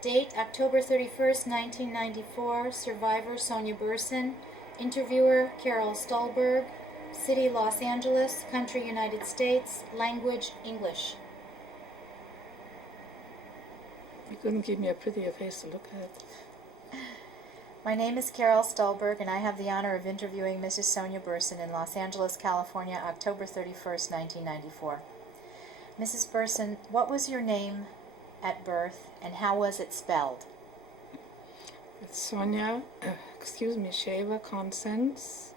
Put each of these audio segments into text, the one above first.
Date October 31st, 1994. Survivor Sonia Berson. Interviewer Carol Stolberg. City Los Angeles. Country United States. Language English. You couldn't give me a prettier face to look at. My name is Carol Stolberg, and I have the honor of interviewing Mrs. Sonia Berson in Los Angeles, California, October 31st, 1994. Mrs. Berson, what was your name at birth, and how was it spelled? It's Sonia, Sheva Consens,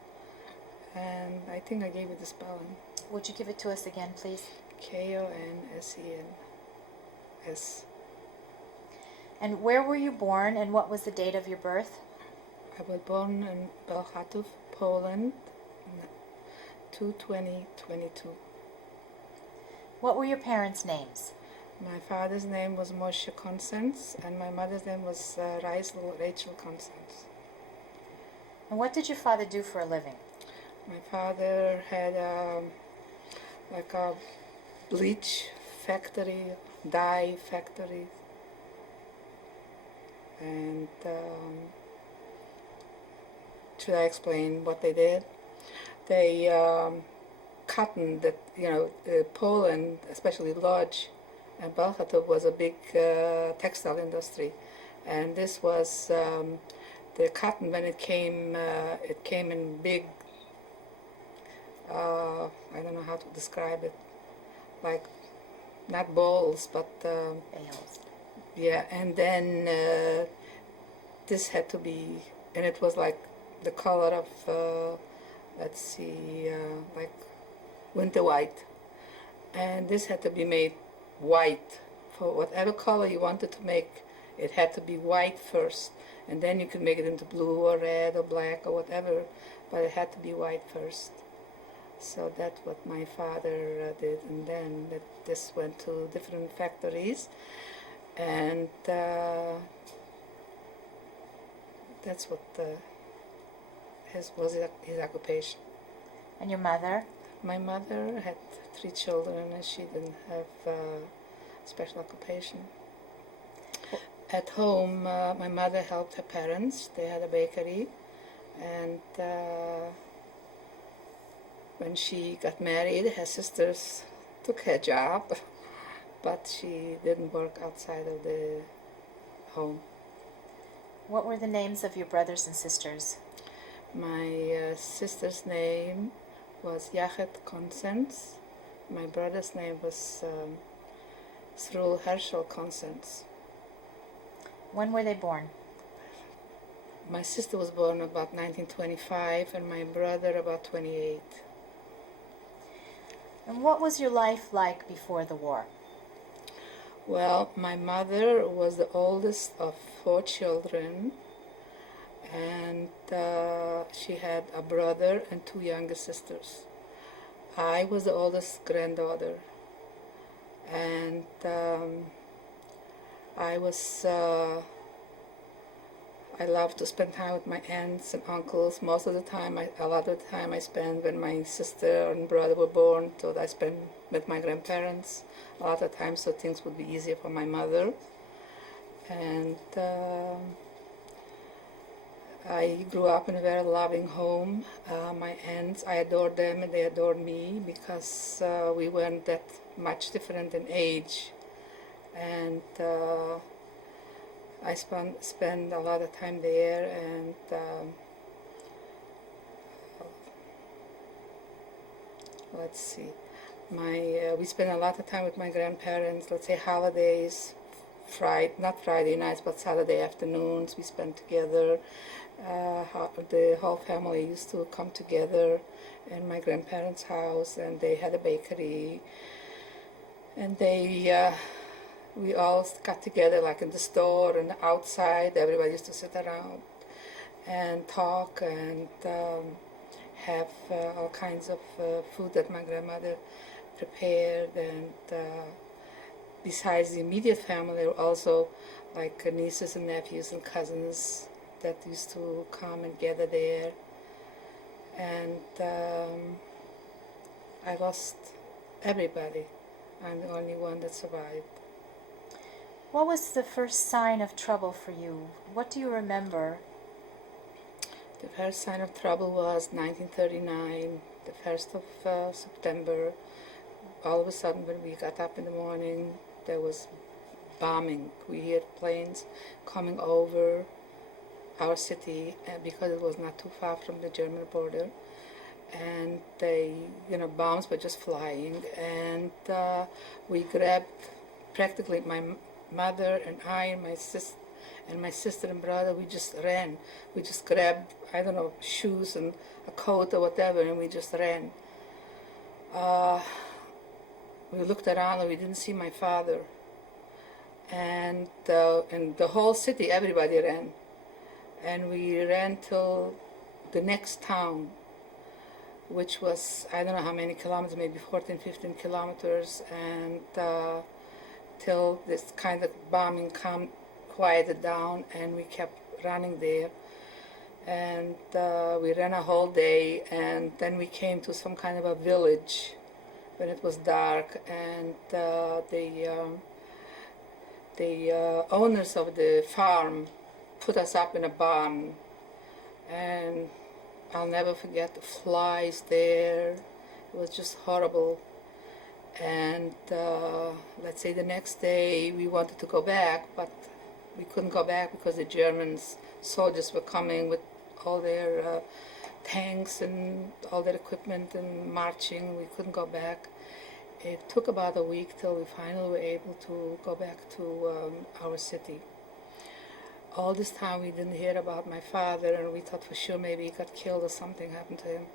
and I think I gave you the spelling. Would you give it to us again, please? Konsens. And where were you born, and what was the date of your birth? I was born in Bełchatów, Poland, 2/20/22. What were your parents' names? My father's name was Moshe Consens, and my mother's name was Rachel Consens. And what did your father do for a living? My father had like a bleach factory, dye factory, and should I explain what they did? They cotton that Poland, especially Lodz and Bełchatów, was a big textile industry, and this was the cotton when it came in big. I don't know how to describe it, like not balls, but Bales. yeah. And then this had to be, and it was like the color of like winter white, and this had to be made white. For whatever color you wanted to make, it had to be white first, and then you could make it into blue or red or black or whatever, but it had to be white first. So that's what my father did, and then this went to different factories, and that's what was his occupation. And your mother? My mother had 3 children, and she didn't have special occupation. At home, my mother helped her parents. They had a bakery, and when she got married, her sisters took her job, but she didn't work outside of the home. What were the names of your brothers and sisters? My sister's name was Yachet Consens. My brother's name was Srul Herschel Consens. When were they born? My sister was born about 1925, and my brother about 28. And what was your life like before the war? Well, my mother was the oldest of 4 children, and she had a brother and 2 younger sisters. I was the oldest granddaughter, and I loved to spend time with my aunts and uncles. A lot of the time I spent when my sister and brother were born, so I spent with my grandparents a lot of times, so things would be easier for my mother. And I grew up in a very loving home. My aunts, I adored them and they adored me because we weren't that much different in age. And I spent a lot of time there, and let's see, we spent a lot of time with my grandparents. Let's say holidays, not Friday nights, but Saturday afternoons we spent together. The whole family used to come together in my grandparents' house, and they had a bakery, and we all got together like in the store and outside. Everybody used to sit around and talk and have all kinds of food that my grandmother prepared. And besides the immediate family, there were also like nieces and nephews and cousins that used to come and gather there. And I lost everybody. I'm the only one that survived. What was the first sign of trouble for you? What do you remember? The first sign of trouble was 1939, the 1st of September. All of a sudden, when we got up in the morning, there was bombing. We heard planes coming over our city because it was not too far from the German border. And they, bombs were just flying. And we grabbed, practically my mother and I and my sister and brother, we just ran. We just grabbed, I don't know, shoes and a coat or whatever, and we just ran. We looked around and we didn't see my father. And in the whole city, everybody ran. And we ran till the next town, which was, I don't know how many kilometers, maybe 14, 15 kilometers, and till this kind of bombing quieted down, and we kept running there. And we ran a whole day, and then we came to some kind of a village when it was dark, and the owners of the farm put us up in a barn, and I'll never forget the flies there. It was just horrible. And let's say the next day we wanted to go back, but we couldn't go back because the German soldiers were coming with all their tanks and all their equipment and marching. We couldn't go back. It took about a week till we finally were able to go back to our city. All this time we didn't hear about my father, and we thought for sure maybe he got killed or something happened to him.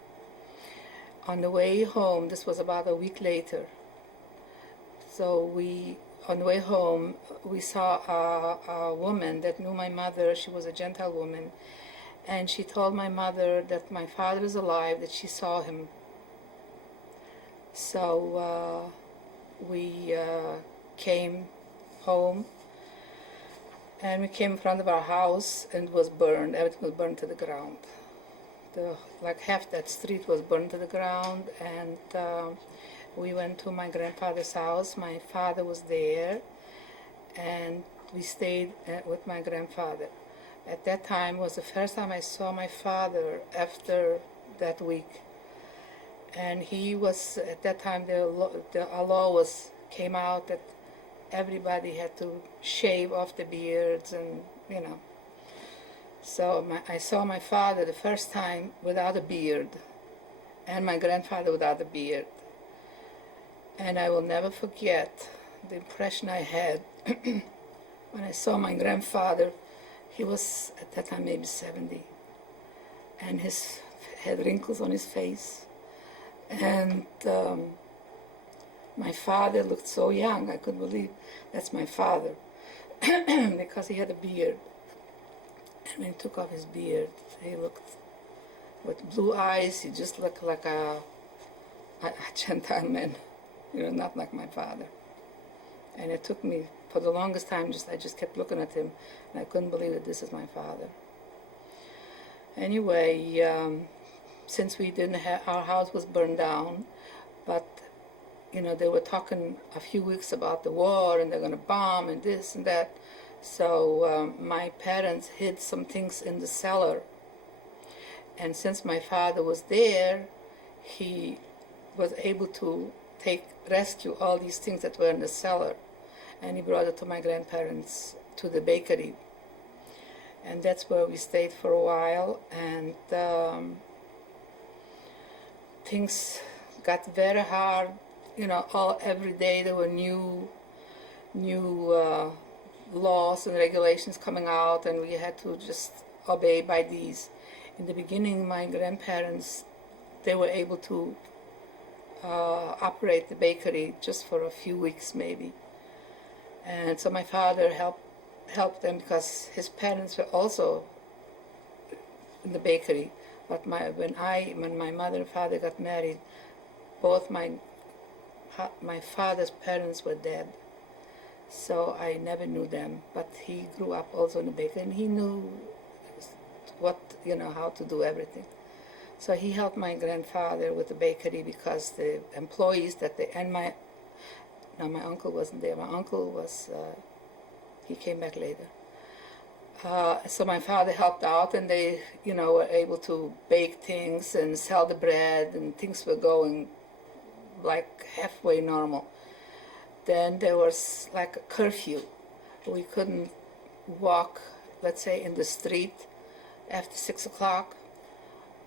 On the way home, this was about a week later, so on the way home, we saw a woman that knew my mother. She was a Gentile woman, and she told my mother that my father is alive, that she saw him. So we came home, and we came in front of our house, and it was burned. Everything was burned to the ground. Like half that street was burned to the ground, and we went to my grandfather's house. My father was there, and we stayed with my grandfather. At that time was the first time I saw my father after that week. And he was, at that time, a law came out that everybody had to shave off the beards, and So I saw my father the first time without a beard, and my grandfather without a beard. And I will never forget the impression I had when I saw my grandfather. He was at that time maybe 70, and his had wrinkles on his face. And my father looked so young, I couldn't believe that's my father, because he had a beard. And when he took off his beard, he looked with blue eyes. He just looked like a gentleman, not like my father. And it took me, for the longest time, I just kept looking at him, and I couldn't believe that this is my father. Anyway, since we didn't have, our house was burned down, but they were talking a few weeks about the war, and they're going to bomb and this and that. So my parents hid some things in the cellar, and since my father was there, he was able to rescue all these things that were in the cellar, and he brought it to my grandparents to the bakery, and that's where we stayed for a while. And things got very hard. Every day there were new laws and regulations coming out, and we had to just obey by these. In the beginning, my grandparents, they were able to operate the bakery just for a few weeks maybe. And so my father helped them because his parents were also in the bakery. But when my mother and father got married, both my father's parents were dead. So I never knew them. But he grew up also in the bakery, and he knew how to do everything. So he helped my grandfather with the bakery because the employees my uncle wasn't there. My uncle was He came back later. So my father helped out, and they, were able to bake things and sell the bread, and things were going like halfway normal. Then there was like a curfew. We couldn't walk, let's say, in the street after 6 o'clock,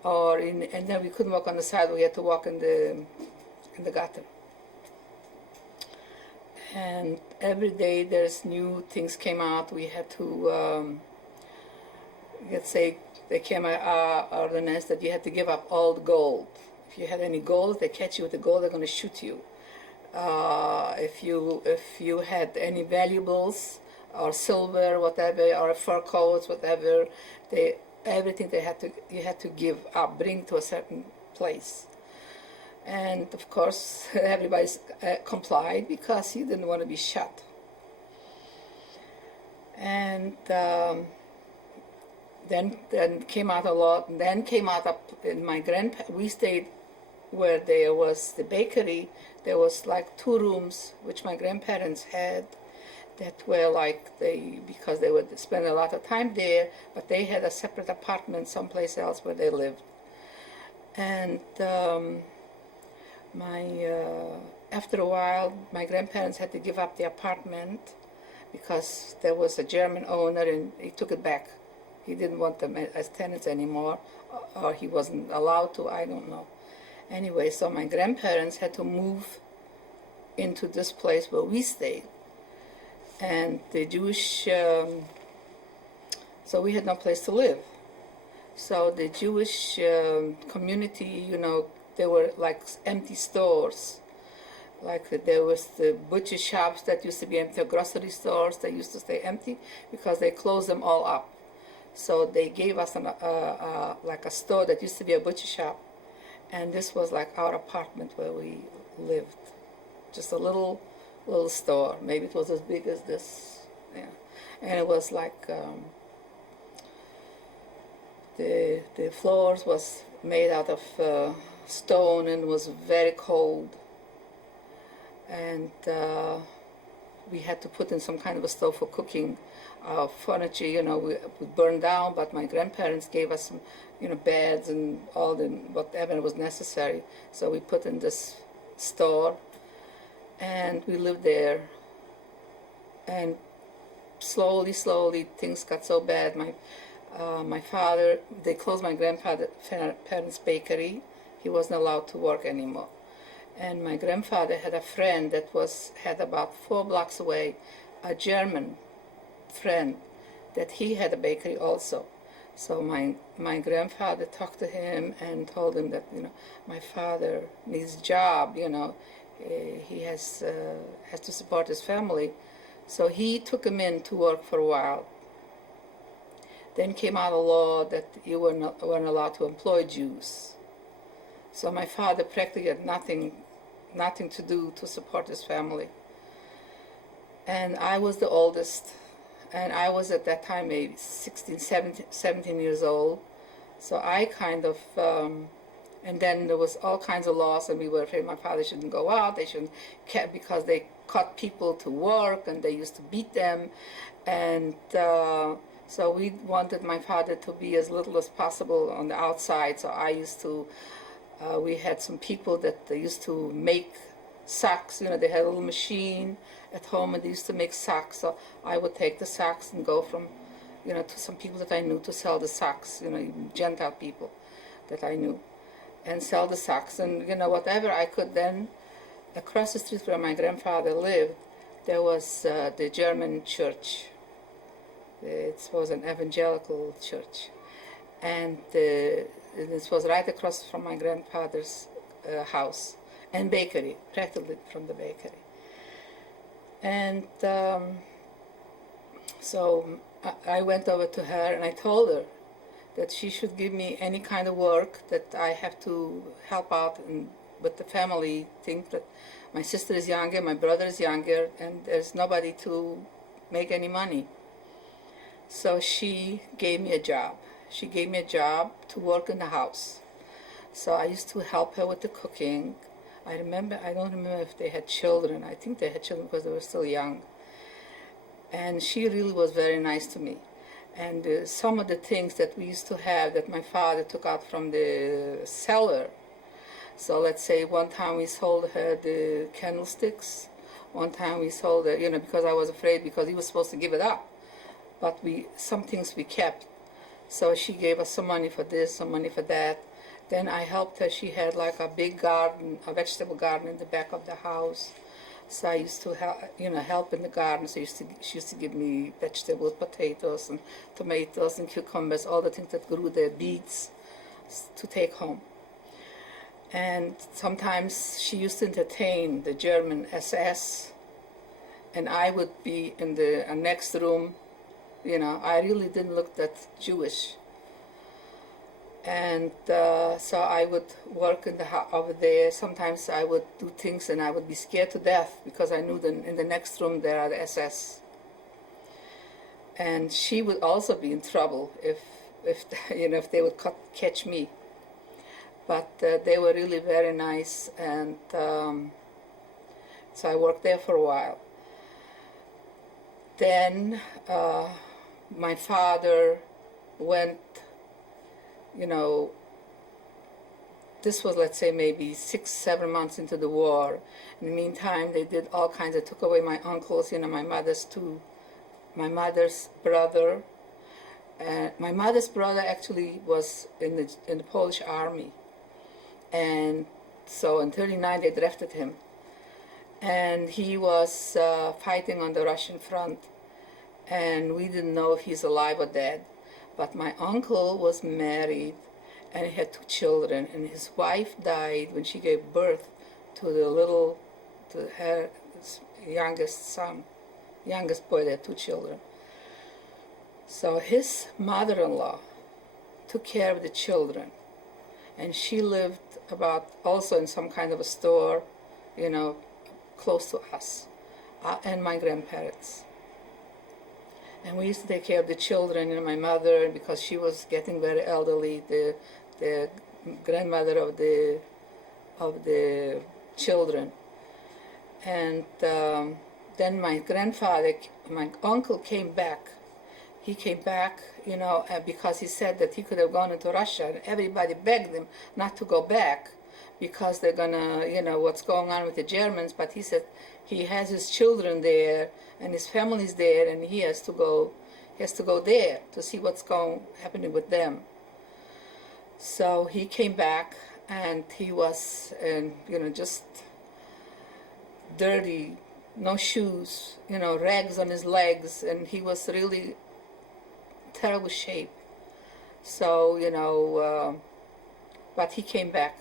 and then we couldn't walk on the sidewalk. We had to walk in the gutter. And every day there's new things came out. We had to, let's say, there came an ordinance that you had to give up all the gold. If you had any gold, if they catch you with the gold, they're going to shoot you. If you had any valuables or silver, whatever, or fur coats, whatever, everything you had to give up, bring to a certain place. And of course, everybody complied because he didn't want to be shot. And then came out a law. Then came out up in my we stayed where there was the bakery. There was like 2 rooms which my grandparents had that were like because they would spend a lot of time there, but they had a separate apartment someplace else where they lived. And after a while, my grandparents had to give up the apartment because there was a German owner and he took it back. He didn't want them as tenants anymore, or he wasn't allowed to, I don't know. Anyway, so my grandparents had to move into this place where we stayed. And the Jewish, so we had no place to live. So the Jewish community, there were like empty stores. Like there was the butcher shops that used to be empty, or grocery stores that used to stay empty because they closed them all up. So they gave us like a store that used to be a butcher shop, and this was like our apartment where we lived. Just a little store. Maybe it was as big as this. Yeah. And it was like the floors was made out of stone and was very cold. And we had to put in some kind of a stove for cooking. Our furniture, we burned down, but my grandparents gave us some, beds and all the whatever was necessary. So we put in this store, and we lived there. And slowly, things got so bad. My father, they closed my grandparents' bakery. He wasn't allowed to work anymore. And my grandfather had a friend that had about 4 blocks away, a German friend, that he had a bakery also. So my grandfather talked to him and told him that my father needs a job. He has to support his family. So he took him in to work for a while. Then came out a law that you weren't allowed to employ Jews. So my father practically had nothing to do to support his family. And I was the oldest, and I was at that time maybe 17 years old. So I kind of, and then there was all kinds of laws, and we were afraid my father shouldn't go out, they shouldn't, because they caught people to work, and they used to beat them. And so we wanted my father to be as little as possible on the outside. So I used to, we had some people that they used to make socks. They had a little machine at home, and they used to make socks. So I would take the socks and go from, to some people that I knew to sell the socks, Gentile people that I knew, and sell the socks. And, whatever I could then, across the street where my grandfather lived, there was the German church. It was an evangelical church. And this was right across from my grandfather's house, and bakery, practically from the bakery. And so I went over to her and I told her that she should give me any kind of work, that I have to help out with the family thing, that my sister is younger, my brother is younger, and there's nobody to make any money. So she gave me a job. She gave me a job to work in the house. So I used to help her with the cooking. I don't remember if they had children. I think they had children because they were still young. And she really was very nice to me. And some of the things that we used to have that my father took out from the cellar. So let's say one time we sold her the candlesticks. One time we sold her, because I was afraid because he was supposed to give it up. But some things we kept. So she gave us some money for this, some money for that. Then I helped her. She had like a big garden, a vegetable garden in the back of the house. So I used to help in the garden. So she used to give me vegetables, potatoes and tomatoes and cucumbers, all the things that grew there, beets, to take home. And sometimes she used to entertain the German SS, and I would be in the next room. I really didn't look that Jewish. And so I would work over there. Sometimes I would do things and I would be scared to death because I knew that in the next room there are the SS. And she would also be in trouble if they would catch me. But they were really very nice, and so I worked there for a while. Then my father went, this was, let's say, maybe 6-7 months into the war. In the meantime, they did all kinds of, took away my uncles, my mother's brother. My mother's brother actually was in the Polish army. And so in 1939 they drafted him. And he was fighting on the Russian front. And we didn't know if he's alive or dead. But my uncle was married and he had 2 children. And his wife died when she gave birth to her youngest boy. They had 2 children. So his mother-in-law took care of the children. And she lived also in some kind of a store, close to us, and my grandparents. And we used to take care of the children, my mother, because she was getting very elderly, the grandmother of the children. And then my uncle came back. He came back, because he said that he could have gone into Russia, and everybody begged him not to go back because they're gonna, what's going on with the Germans. But he said he has his children there and his family's there, and he has to go there to see what's happening with them. So he came back, and he was, just dirty, no shoes, rags on his legs, and he was really terrible shape. So, but he came back.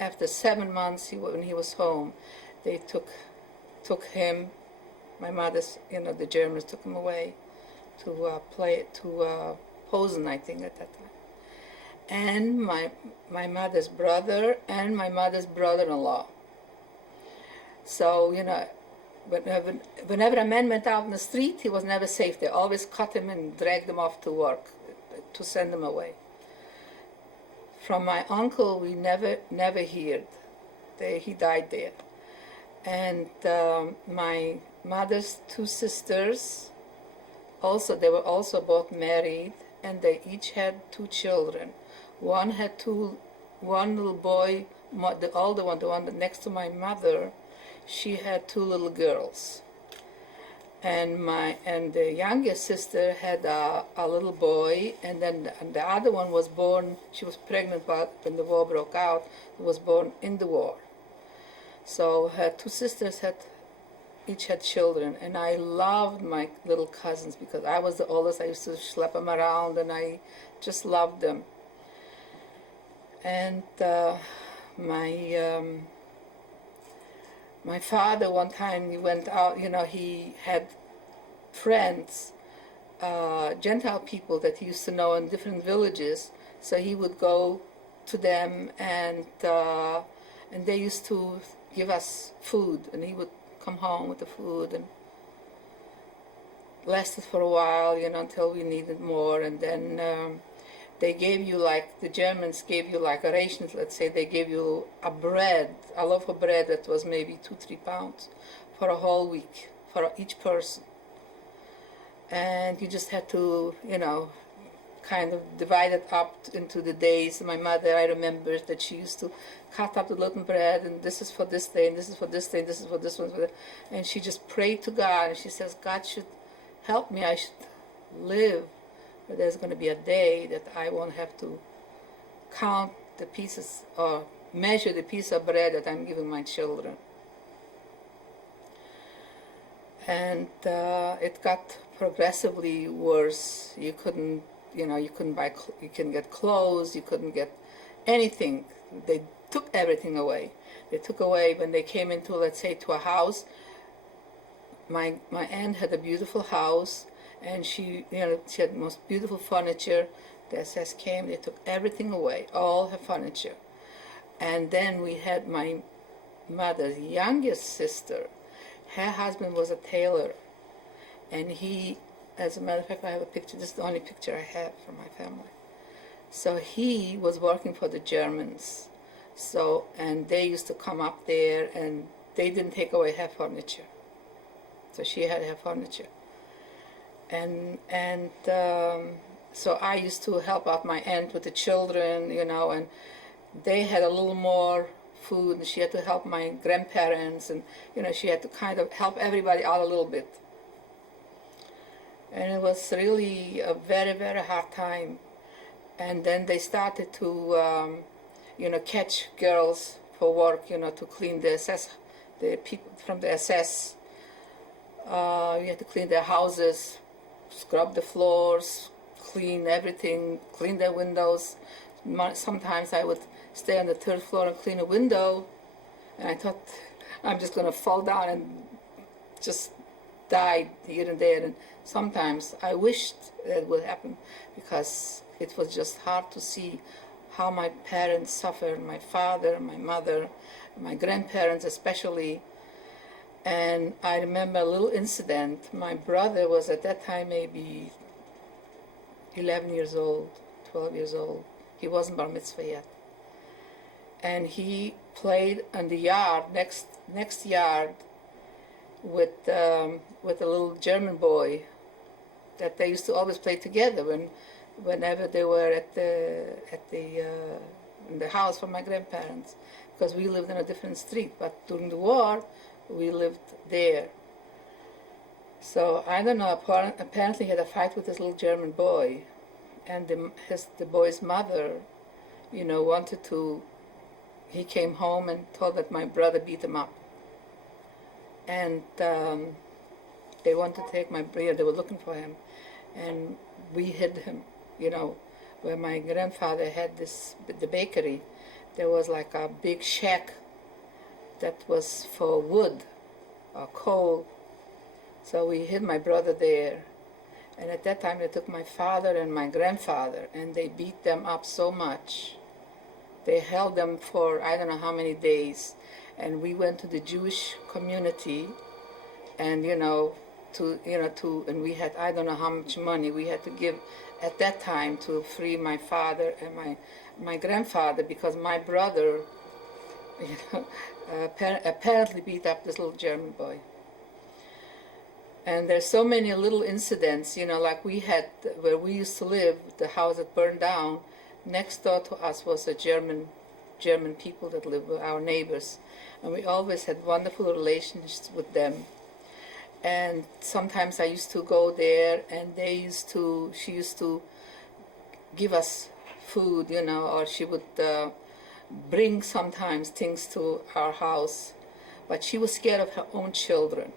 After 7 months, when he was home, they took him, my mother's, the Germans took him away to Posen, I think, at that time. And my mother's brother and my mother's brother-in-law. So, whenever a man went out in the street, he was never safe. They always cut him and dragged him off to work, to send him away. From my uncle, we never heard. He died there. And my mother's 2 sisters, they were also both married, and they each had 2 children. One had one little boy, the older one, the one next to my mother, she had 2 little girls. And the youngest sister had a little boy, and then the other one was born, she was pregnant when the war broke out, was born in the war. So her 2 sisters each had children, and I loved my little cousins because I was the oldest. I used to schlep them around, and I just loved them. And my father, one time he went out, he had friends, Gentile people that he used to know in different villages. So he would go to them, and they used to give us food, and he would come home with the food, and lasted for a while, until we needed more. And then they gave you, the Germans gave you a ration. Let's say they gave you a loaf of bread that was maybe 2-3 pounds for a whole week for each person. and you just had to, kind of divide it up into the days. My mother, I remember that she used to cut up the loaf bread, and this is for this day, and this is for this day, and this is for this one, and she just prayed to God, and she says, God should help me, I should live, but there's going to be a day that I won't have to count the pieces or measure the piece of bread that I'm giving my children. And it got progressively worse. You couldn't buy, you couldn't get clothes, you couldn't get anything. They took everything away. They took away when they came into, let's say, to a house. My aunt had a beautiful house, and she had the most beautiful furniture. The SS came, they took everything away, all her furniture. And then we had my mother's youngest sister. Her husband was a tailor, and he, as a matter of fact, I have a picture, this is the only picture I have from my family. So he was working for the Germans. So, and they used to come up there, and they didn't take away her furniture. So she had her furniture. And so I used to help out my aunt with the children, and they had a little more food, and she had to help my grandparents, and she had to kind of help everybody out a little bit. And it was really a very, very hard time. And then they started to catch girls for work, to clean the SS, the people from the SS. You had to clean their houses, scrub the floors, clean everything, clean their windows. Sometimes I would stay on the third floor and clean a window, and I thought I'm just going to fall down and just die here and there. And sometimes I wished that would happen, because it was just hard to see how my parents suffered, my father, my mother, my grandparents especially. And I remember a little incident. My brother was at that time maybe 11 years old, 12 years old. He wasn't bar mitzvah yet. And he played in the yard, next yard, with a little German boy that they used to always play together whenever they were in the house for my grandparents, because we lived in a different street. But during the war, we lived there. So I don't know. Apparently, he had a fight with this little German boy, and the boy's mother, wanted to. He came home and told that my brother beat him up, and they wanted to take my brother. They were looking for him, and we hid him. Where my grandfather had the bakery, there was like a big shack that was for wood or coal. So we hid my brother there. And at that time they took my father and my grandfather, and they beat them up so much. They held them for I don't know how many days. And we went to the Jewish community, and and we had I don't know how much money we had to give at that time to free my father and my grandfather, because my brother apparently beat up this little German boy. And there's so many little incidents, like we had where we used to live, the house that burned down. Next door to us was a German people that lived with our neighbors, and we always had wonderful relations with them. And sometimes I used to go there, and she used to give us food, or she would bring sometimes things to our house. But she was scared of her own children,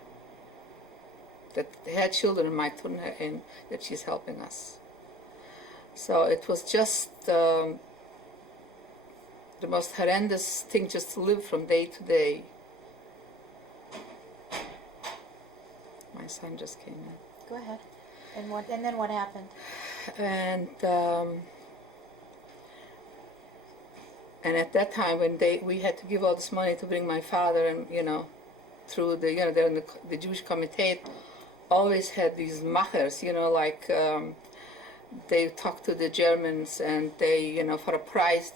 that her children might turn her in, that she's helping us. So it was just the most horrendous thing, just to live from day to day. My son just came in. Go ahead. And then what happened? And at that time, when we had to give all this money to bring my father, and through the Jewish committee, always had these machers, they talked to the Germans, and they, for a price,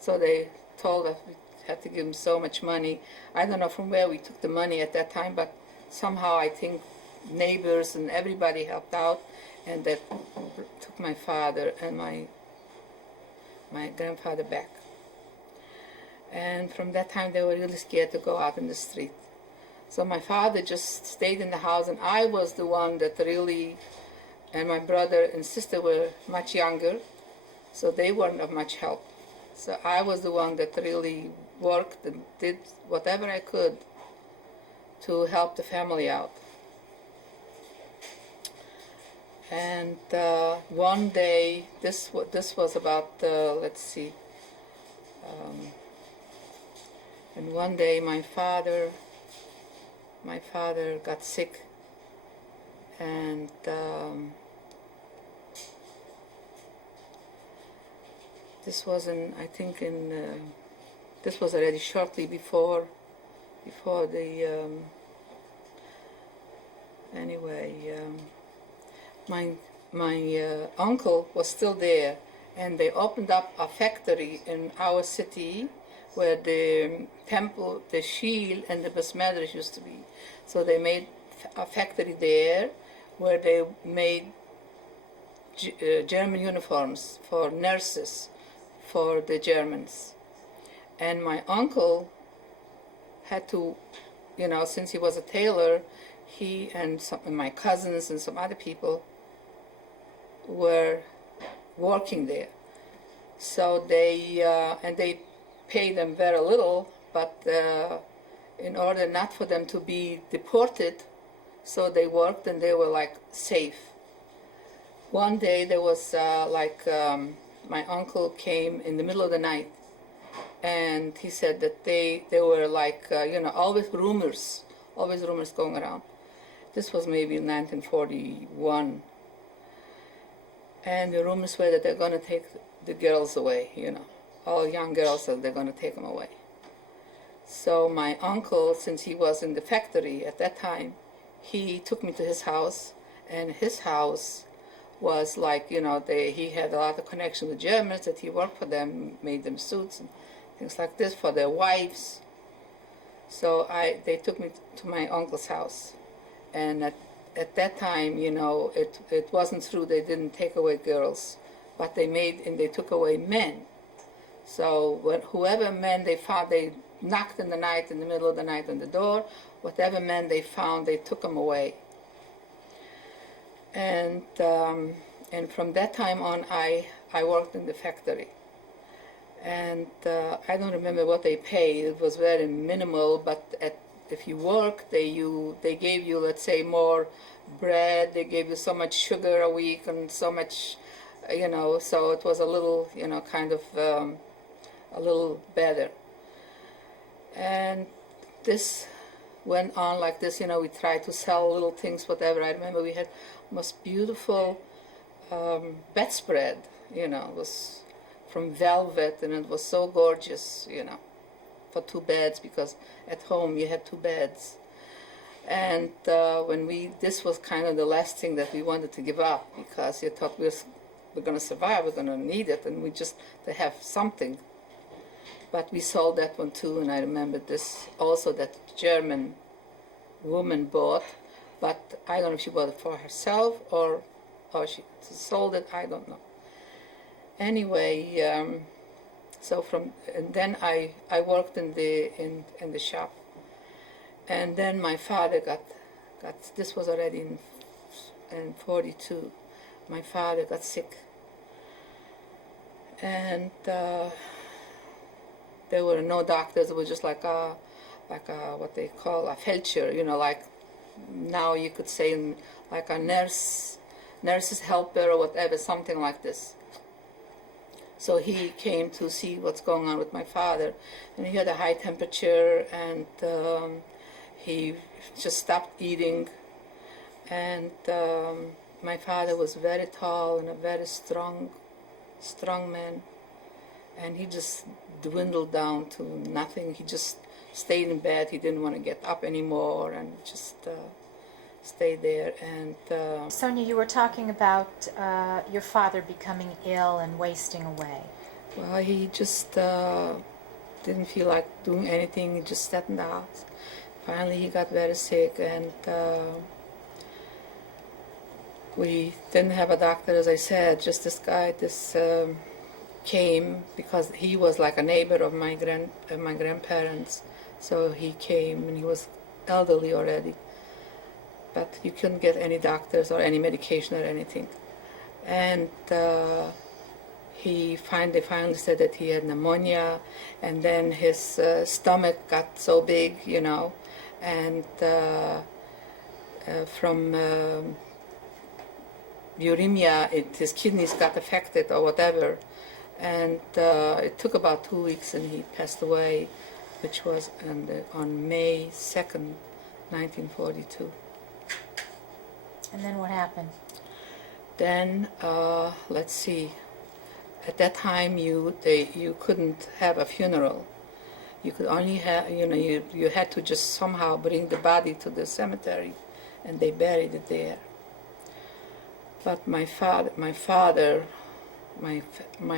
so they told us we had to give them so much money. I don't know from where we took the money at that time, but somehow I think neighbors and everybody helped out, and that took my father and my grandfather back. And from that time, they were really scared to go out in the street. So my father just stayed in the house, and I was the one that really, and my brother and sister were much younger, so they weren't of much help. So I was the one that really worked and did whatever I could to help the family out. And one day, this was about, let's see, and one day my father got sick, and this was this was already shortly before the, my uncle was still there, and they opened up a factory in our city where the temple, the shield, and the basmedrish used to be. So they made a factory there where they made German uniforms for nurses for the Germans. And my uncle had to, since he was a tailor, he and some of my cousins and some other people were working there. So they paid them very little, but in order not for them to be deported, so they worked and they were like safe. One day there was my uncle came in the middle of the night, and he said that they were like, always rumors going around. This was maybe 1941. And the rumors were that they're going to take the girls away, all young girls, and they're going to take them away. So my uncle, since he was in the factory at that time, he took me to his house, and his house was like, he had a lot of connection with Germans, that he worked for them, made them suits and things like this for their wives. So they took me to my uncle's house, and at that time, it wasn't true. They didn't take away girls, but they took away men. So whoever men they found, they knocked in the night, in the middle of the night on the door. Whatever men they found, they took them away. And from that time on, I worked in the factory. And I don't remember what they paid. It was very minimal, but if you worked, they gave you, let's say, more bread. They gave you so much sugar a week and so much, so it was a little, kind of a little better. And this went on like this, we tried to sell little things, whatever. I remember we had most beautiful bedspread, it was from velvet, and it was so gorgeous, for 2 beds, because at home you had 2 beds. And this was kind of the last thing that we wanted to give up, because you thought we're going to survive, we're going to need it, and we just to have something. But we sold that one too, and I remember this also that German woman bought, but I don't know if she bought it for herself or she sold it, I don't know. Anyway, and then I worked in the shop, and then my father got this was already in 42. My father got sick, and there were no doctors. It was just like a what they call a felcher, like now you could say like a nurse's helper or whatever, something like this. So he came to see what's going on with my father, and he had a high temperature, and he just stopped eating. And my father was very tall and a very strong man, and he just dwindled down to nothing. He just stayed in bed. He didn't want to get up anymore, and just stayed there. And Sonia, you were talking about your father becoming ill and wasting away. Well, he just didn't feel like doing anything. He just sat in the house. Finally, he got very sick, and We didn't have a doctor, as I said, just this guy, came because he was like a neighbor of my grandparents. So he came, and he was elderly already. But you couldn't get any doctors or any medication or anything. And they finally said that he had pneumonia, and then his stomach got so big, and from uremia, his kidneys got affected or whatever, and it took about 2 weeks, and he passed away, which was on May 2nd, 1942. And then what happened? Then, let's see, at that time you couldn't have a funeral. You could only have, you had to just somehow bring the body to the cemetery, and they buried it there. But my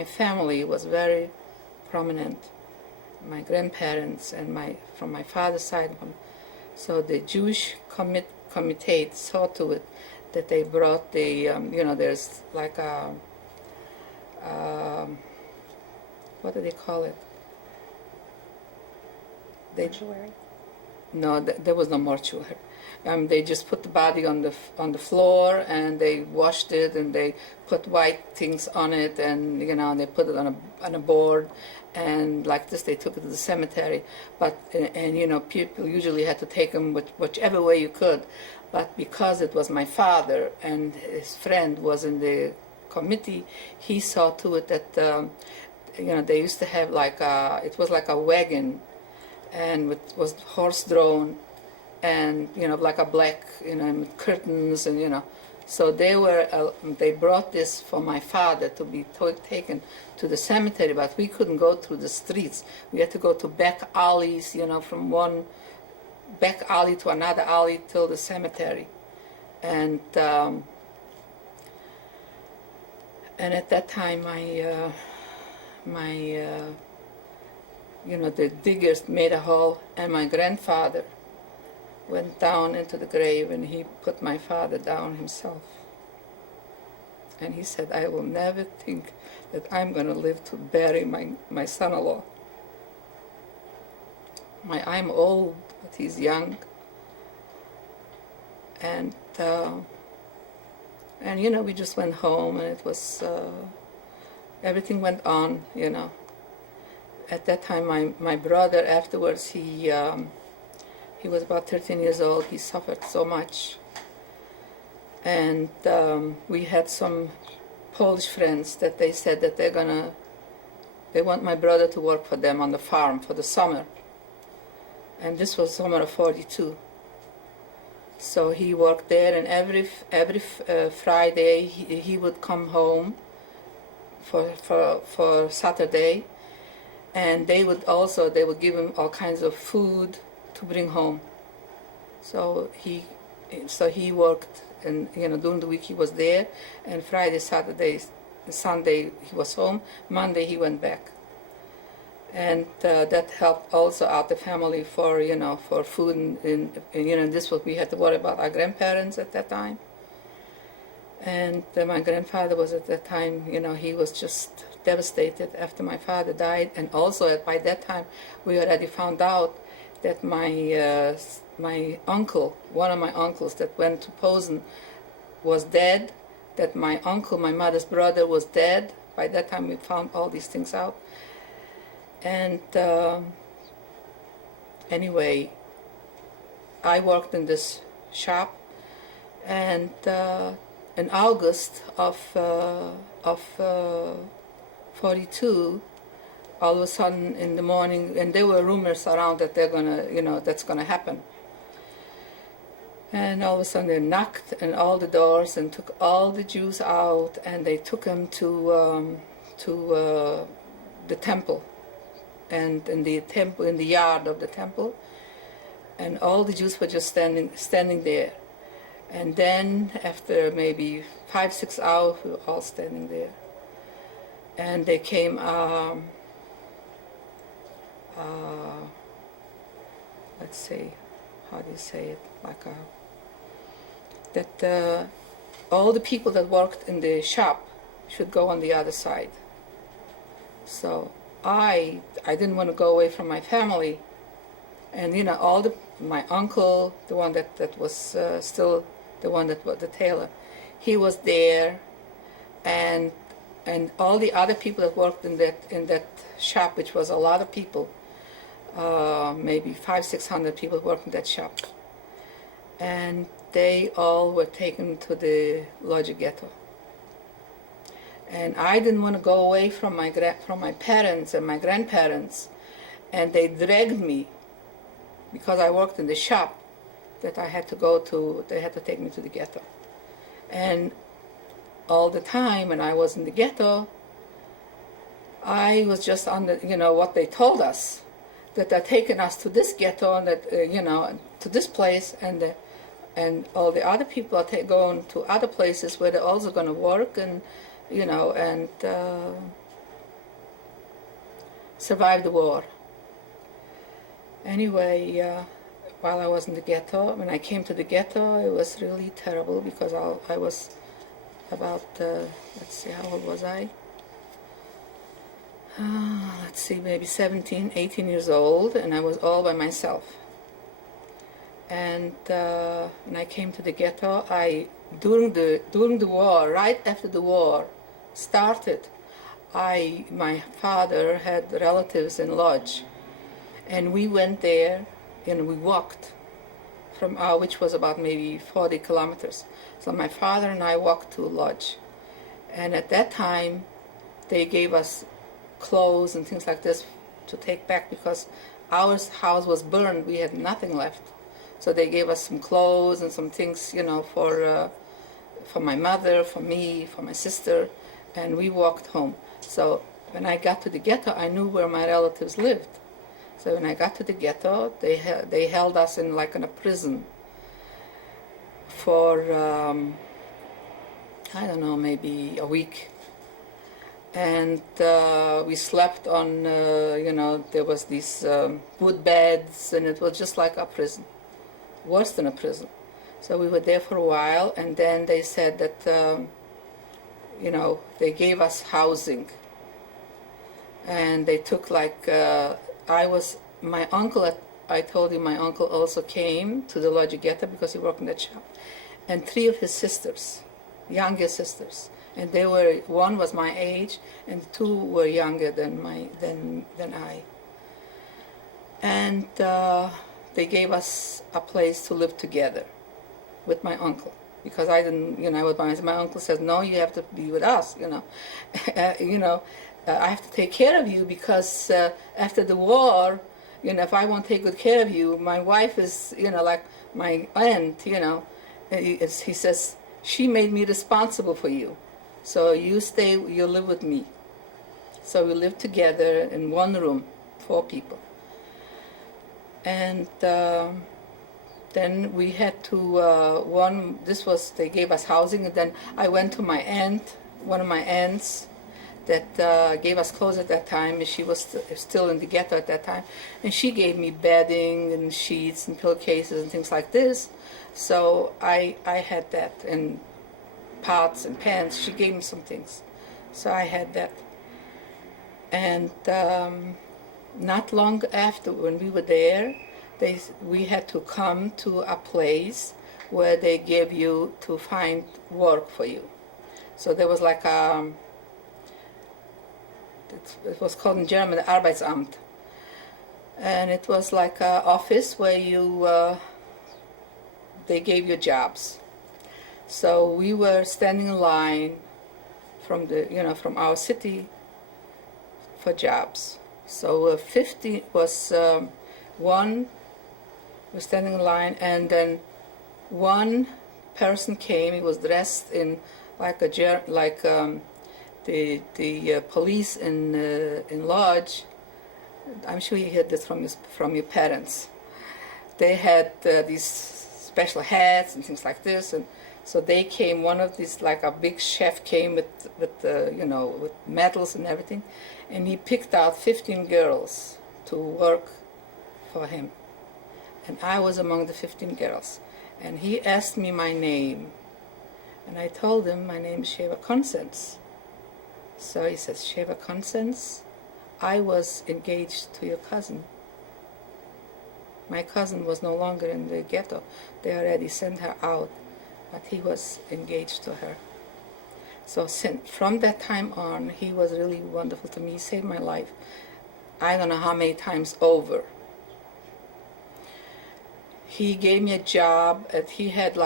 family was very prominent. My grandparents and from my father's side, so the Jewish committee saw to it that they brought the, there's like a, what do they call it? Mortuary? No, there was no mortuary. They just put the body on the floor, and they washed it, and they put white things on it, and they put it on a board, and like this they took it to the cemetery. But people usually had to take them whichever way you could. But because it was my father and his friend was in the committee, he saw to it that they used to have it was like a wagon, and it was horse drawn, and like a black, with curtains, and so they brought this for my father to be taken to the cemetery, but we couldn't go through the streets. We had to go to back alleys, from one back alley to another alley till the cemetery, and at that time the diggers made a hole, and my grandfather went down into the grave, and he put my father down himself. And he said, I will never think that I'm going to live to bury my son-in-law. I'm old, but he's young. And we just went home, and it was, everything went on, At that time, my brother, afterwards, he was about 13 years old. He suffered so much. And we had some Polish friends that they said that they want my brother to work for them on the farm for the summer. And this was summer of 42. So he worked there, and every Friday he would come home for Saturday, and they would give him all kinds of food to bring home. So he worked, and during the week he was there, and Friday, Saturday, Sunday he was home. Monday he went back, and that helped also out the family for food, and this was, we had to worry about our grandparents at that time. And my grandfather was at that time, he was just devastated after my father died, and also by that time we already found out that my uncle, one of my uncles that went to Posen, was dead, that my uncle, my mother's brother, was dead. By that time we found all these things out. And anyway, I worked in this shop, and in August of 42, all of a sudden in the morning, and there were rumors around that they're gonna, that's gonna happen. And all of a sudden they knocked on all the doors and took all the Jews out, and they took them to the temple, and in the yard of the temple, and all the Jews were just standing there. And then after maybe 5-6 hours, we were all standing there. And they came, let's see, how do you say it? all the people that worked in the shop should go on the other side. So I didn't want to go away from my family, and my uncle, the one that was still the one that was the tailor, he was there, and all the other people that worked in that shop, which was a lot of people, maybe 500-600 people worked in that shop, and they all were taken to the Lodge ghetto. And I didn't want to go away from my parents and my grandparents, and they dragged me, because I worked in the shop, that they had to take me to the ghetto. And all the time when I was in the ghetto, I was just on what they told us, that they're taking us to this ghetto, and that to this place, and all the other people are going to other places where they're also going to work and survive the war. Anyway, while I was in the ghetto, when I came to the ghetto, it was really terrible, because I was about, let's see, how old was I? Let's see, maybe 17, 18 years old, and I was all by myself. And when I came to the ghetto, during the war, right after the war started, my father had relatives in Lodge, and we went there, and we walked from which was about maybe 40 kilometers. So my father and I walked to Lodge, and at that time they gave us clothes and things like this to take back, because our house was burned, we had nothing left. So they gave us some clothes and some things, for my mother, for me, for my sister, and we walked home. So when I got to the ghetto, I knew where my relatives lived. So when I got to the ghetto, they held us in a prison for, I don't know, maybe a week. And we slept on, there was these wood beds, and it was just like a prison, worse than a prison. So we were there for a while, and then they said that, they gave us housing. And they took my uncle, I told you my uncle also came to the Lodge ghetto because he worked in that shop. And 3 of his sisters, younger sisters. And one was my age, and 2 were younger than I. And they gave us a place to live together with my uncle, because I didn't, my uncle says, no, you have to be with us, I have to take care of you, because after the war, if I won't take good care of you, my wife is, like my aunt, he says, she made me responsible for you. So you live with me. So we lived together in one room, 4 people. And then we had to, they gave us housing, and then I went to my aunt, one of my aunts, that gave us clothes at that time, and she was still in the ghetto at that time, and she gave me bedding and sheets and pillowcases and things like this. So I had that, and pots and pans. She gave me some things, so I had that. And not long after, when we were there, we had to come to a place where they gave you to find work for you. So there was like it was called in German the Arbeitsamt, and it was like an office where they gave you jobs. So we were standing in line from from our city for jobs. So 50 was one was standing in line, and then one person came. He was dressed in the police in Lodge. I'm sure you heard this from your parents. They had these special hats and things like this, and so they came. One of these, like a big chef, came with medals and everything, and he picked out 15 girls to work for him, and I was among the 15 girls. And he asked me my name, And I told him, my name is Sheva Consens. So he says, Sheva Consens? I was engaged to your cousin. My cousin was no longer in the ghetto. They already sent her out, but he was engaged to her. So from that time on, he was really wonderful to me. He saved my life. I don't know how many times over. He gave me a job. He had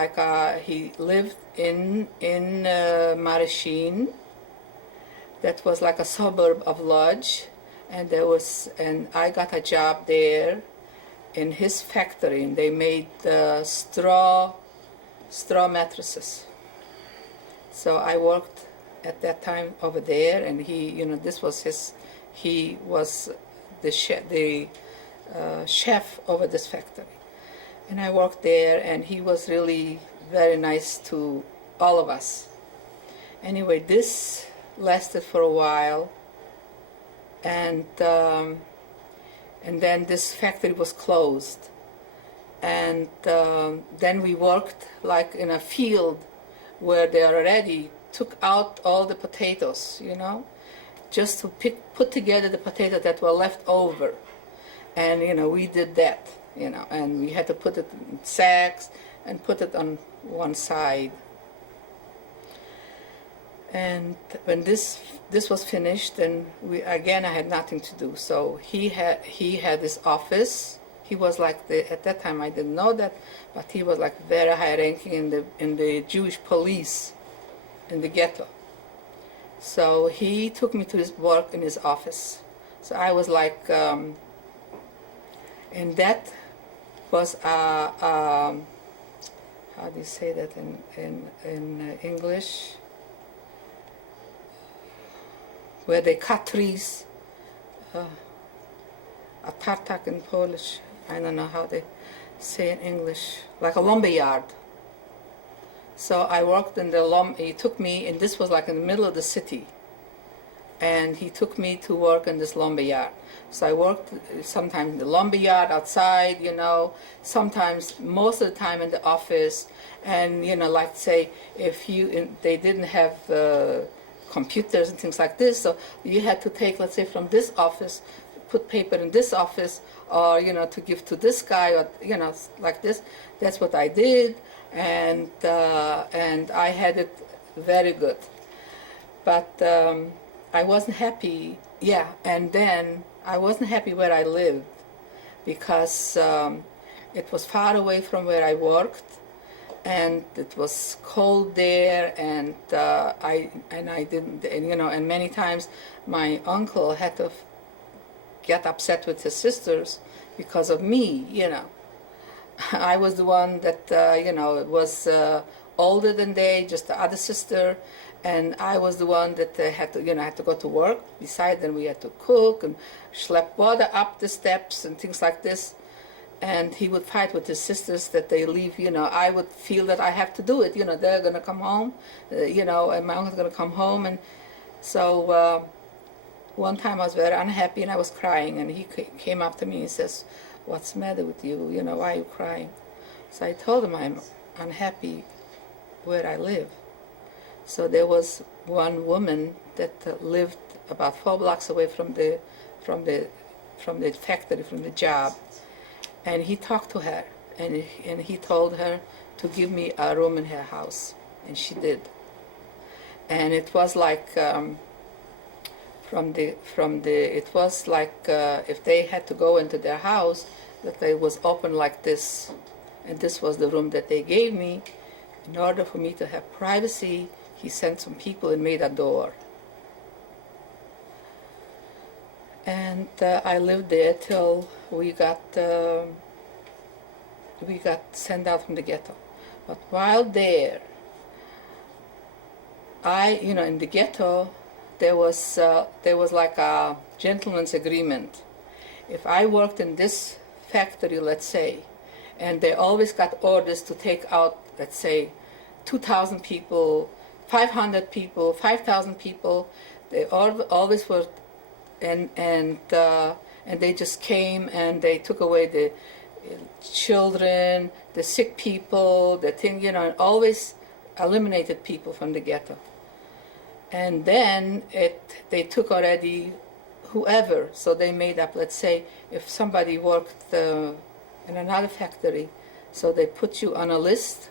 he lived in Marishin. That was like a suburb of Lodz, and I got a job there in his factory, and they made straw mattresses. So I worked at that time over there, and he was the chef over this factory. And I worked there, and he was really very nice to all of us. Anyway, this lasted for a while, and then this factory was closed. And then we worked like in a field where they already took out all the potatoes, just to put together the potatoes that were left over. And, we did that, and we had to put it in sacks and put it on one side. And when this was finished, then I had nothing to do. So he had this office. He was like at that time I didn't know that, but he was like very high ranking in the Jewish police in the ghetto. So he took me to his work in his office. So I was like, and that was how do you say that in English? Where they cut trees, a tartak in Polish, I don't know how they say in English, like a lumber yard. So I worked in he took me, and this was like in the middle of the city, and he took me to work in this lumber yard. So I worked sometimes in the lumber yard outside, sometimes, most of the time in the office, and, like say, if they didn't have computers and things like this, so you had to take, let's say, from this office, put paper in this office, or to give to this guy, or like this. That's what I did, and I had it very good, but I wasn't happy. And then I wasn't happy where I lived, because it was far away from where I worked, and it was cold there, and I didn't, and many times my uncle had to get upset with his sisters because of me. I was the one that was older than they, just the other sister, and I was the one that had to go to work. Besides, then we had to cook and schlep water up the steps and things like this. And he would fight with his sisters that they leave, I would feel that I have to do it, they're going to come home, and my uncle's going to come home. And so one time I was very unhappy and I was crying, and he came up to me and says, "What's the matter with you? Why are you crying?" So I told him I'm unhappy where I live. So there was one woman that lived about 4 blocks away from the factory, from the job. And he talked to her, and he told her to give me a room in her house, and she did. And it was like it was like if they had to go into their house, that it was open like this, and this was the room that they gave me. In order for me to have privacy, he sent some people and made a door. And I lived there till we got sent out from the ghetto. But while there, in the ghetto, there was like a gentleman's agreement. If I worked in this factory, let's say, and they always got orders to take out, let's say, 2,000 people, 500 people, 5,000 people, they always were. And they just came and they took away the children, the sick people, the thing, and always eliminated people from the ghetto. And then they took already whoever, so they made up, let's say, if somebody worked in another factory, so they put you on a list.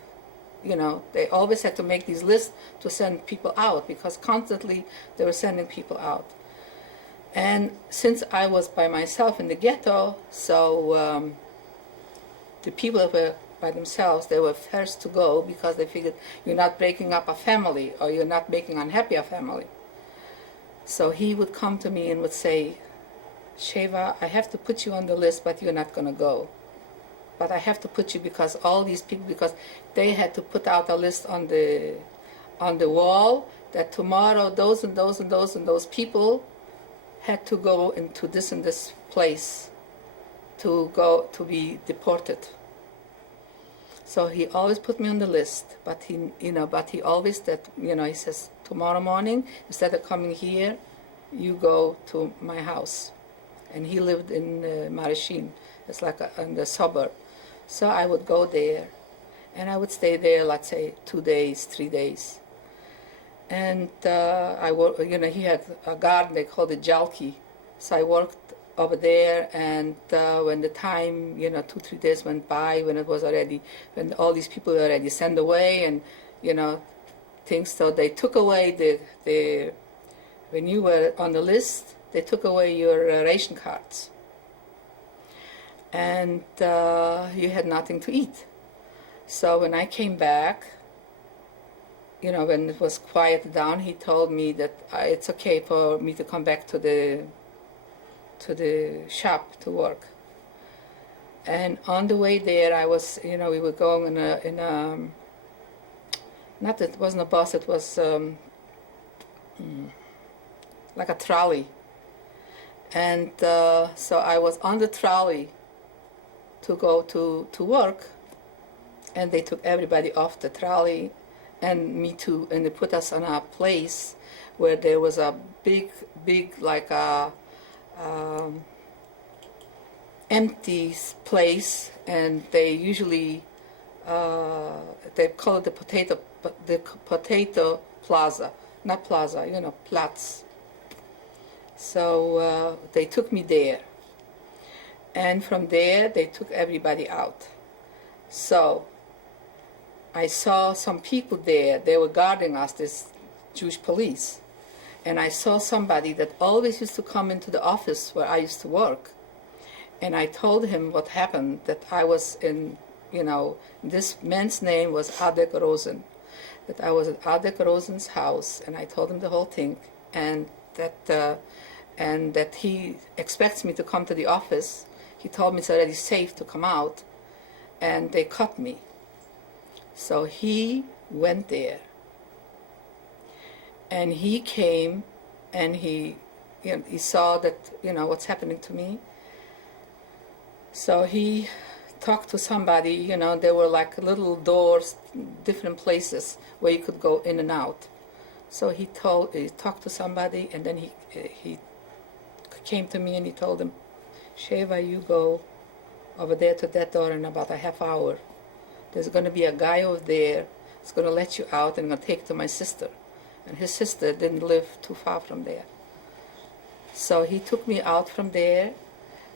They always had to make these lists to send people out, because constantly they were sending people out. And since I was by myself in the ghetto, so the people that were by themselves, they were first to go, because they figured you're not breaking up a family, or you're not making unhappy a family. So he would come to me and would say, Sheva, I have to put you on the list, but you're not going to go. But I have to put you because all these people, because they had to put out a list on the wall that tomorrow those and those and those and those people had to go into this and this place to be deported. So he always put me on the list, but he always he says, tomorrow morning, instead of coming here, you go to my house. And he lived in Marashin. It's like in the suburb. So I would go there, and I would stay there, let's say, 2 days, 3 days. And he had a garden, they called it Jalki. So I worked over there, and when the time, 2-3 days went by, when when all these people were already sent away, and, things, so they took away when you were on the list, they took away your ration cards. And you had nothing to eat. So when I came back, when it was quieted down, he told me that it's okay for me to come back to the shop to work. And on the way there, I was, we were going in a not that it wasn't a bus, it was like a trolley. And so I was on the trolley to go to work, and they took everybody off the trolley, and me too, and they put us on a place where there was a big like a empty place, and they usually they call it the potato plaza, not plaza, Platz. So they took me there. And from there, they took everybody out. So I saw some people there. They were guarding us, this Jewish police. And I saw somebody that always used to come into the office where I used to work. And I told him what happened, that I was this man's name was Adek Rosen, that I was at Adek Rosen's house, and I told him the whole thing, and that he expects me to come to the office. He told me it's already safe to come out, and they caught me. So he went there, and he came, and he saw that, what's happening to me. So he talked to somebody, there were like little doors, different places where you could go in and out. So he talked to somebody, and then he came to me and he told him, Sheva, you go over there to that door in about a half hour. There's going to be a guy over there that's going to let you out and going to take you to my sister. And his sister didn't live too far from there. So he took me out from there,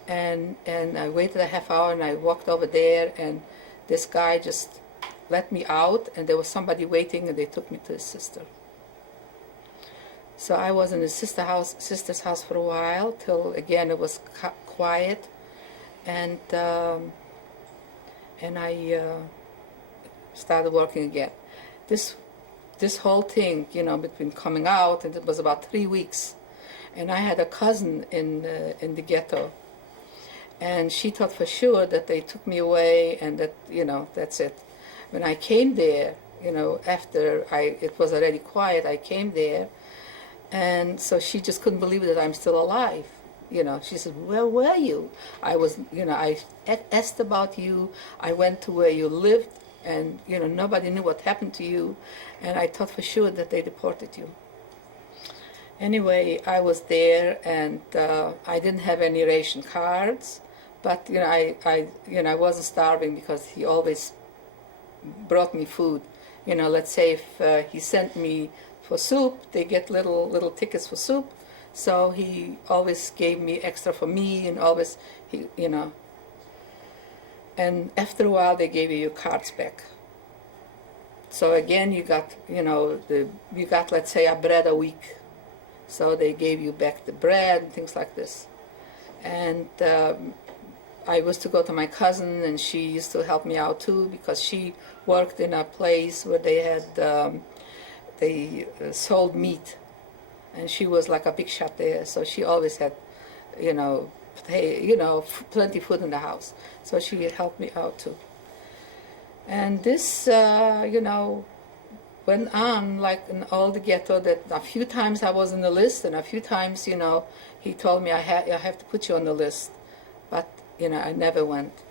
and I waited a half hour, and I walked over there, and this guy just let me out, and there was somebody waiting, and they took me to his sister. So I was in his sister's house for a while, till again it was quiet, and I started working again. This whole thing, between coming out, and it was about 3 weeks, and I had a cousin in the ghetto, and she thought for sure that they took me away, and that that's it. When I came there, after it was already quiet, I came there. And so she just couldn't believe that I'm still alive. She said, where were you? I was, I asked about you. I went to where you lived, and, nobody knew what happened to you. And I thought for sure that they deported you. Anyway, I was there, and I didn't have any ration cards. But, I wasn't starving, because he always brought me food Let's say if he sent me for soup, they get little tickets for soup. So he always gave me extra for me, and always and after a while they gave you your cards back. So again, you got let's say a bread a week. So they gave you back the bread and things like this. And I used to go to my cousin, and she used to help me out too, because she worked in a place where they sold meat, and she was like a big shot there. So she always had, plenty food in the house. So she would help me out too. And this, went on like in all the ghetto, that a few times I was on the list, and a few times, he told me I have to put you on the list. But, I never went.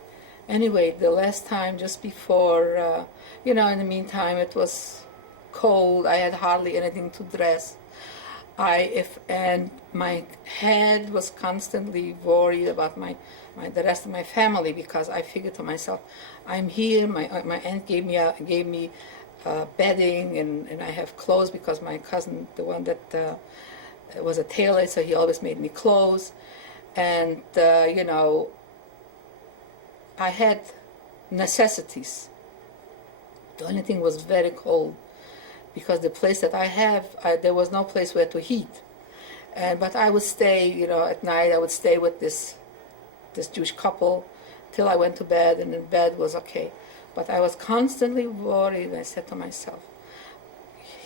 Anyway, the last time, just before, in the meantime, it was cold. I had hardly anything to dress. And my head was constantly worried about the rest of my family, because I figured to myself, I'm here. My aunt gave me bedding, and I have clothes, because my cousin, the one that was a tailor, so he always made me clothes, and I had necessities. The only thing was very cold, because the place that I have, there was no place where to heat. But I would stay, at night I would stay with this Jewish couple till I went to bed, and in bed was okay. But I was constantly worried, and I said to myself,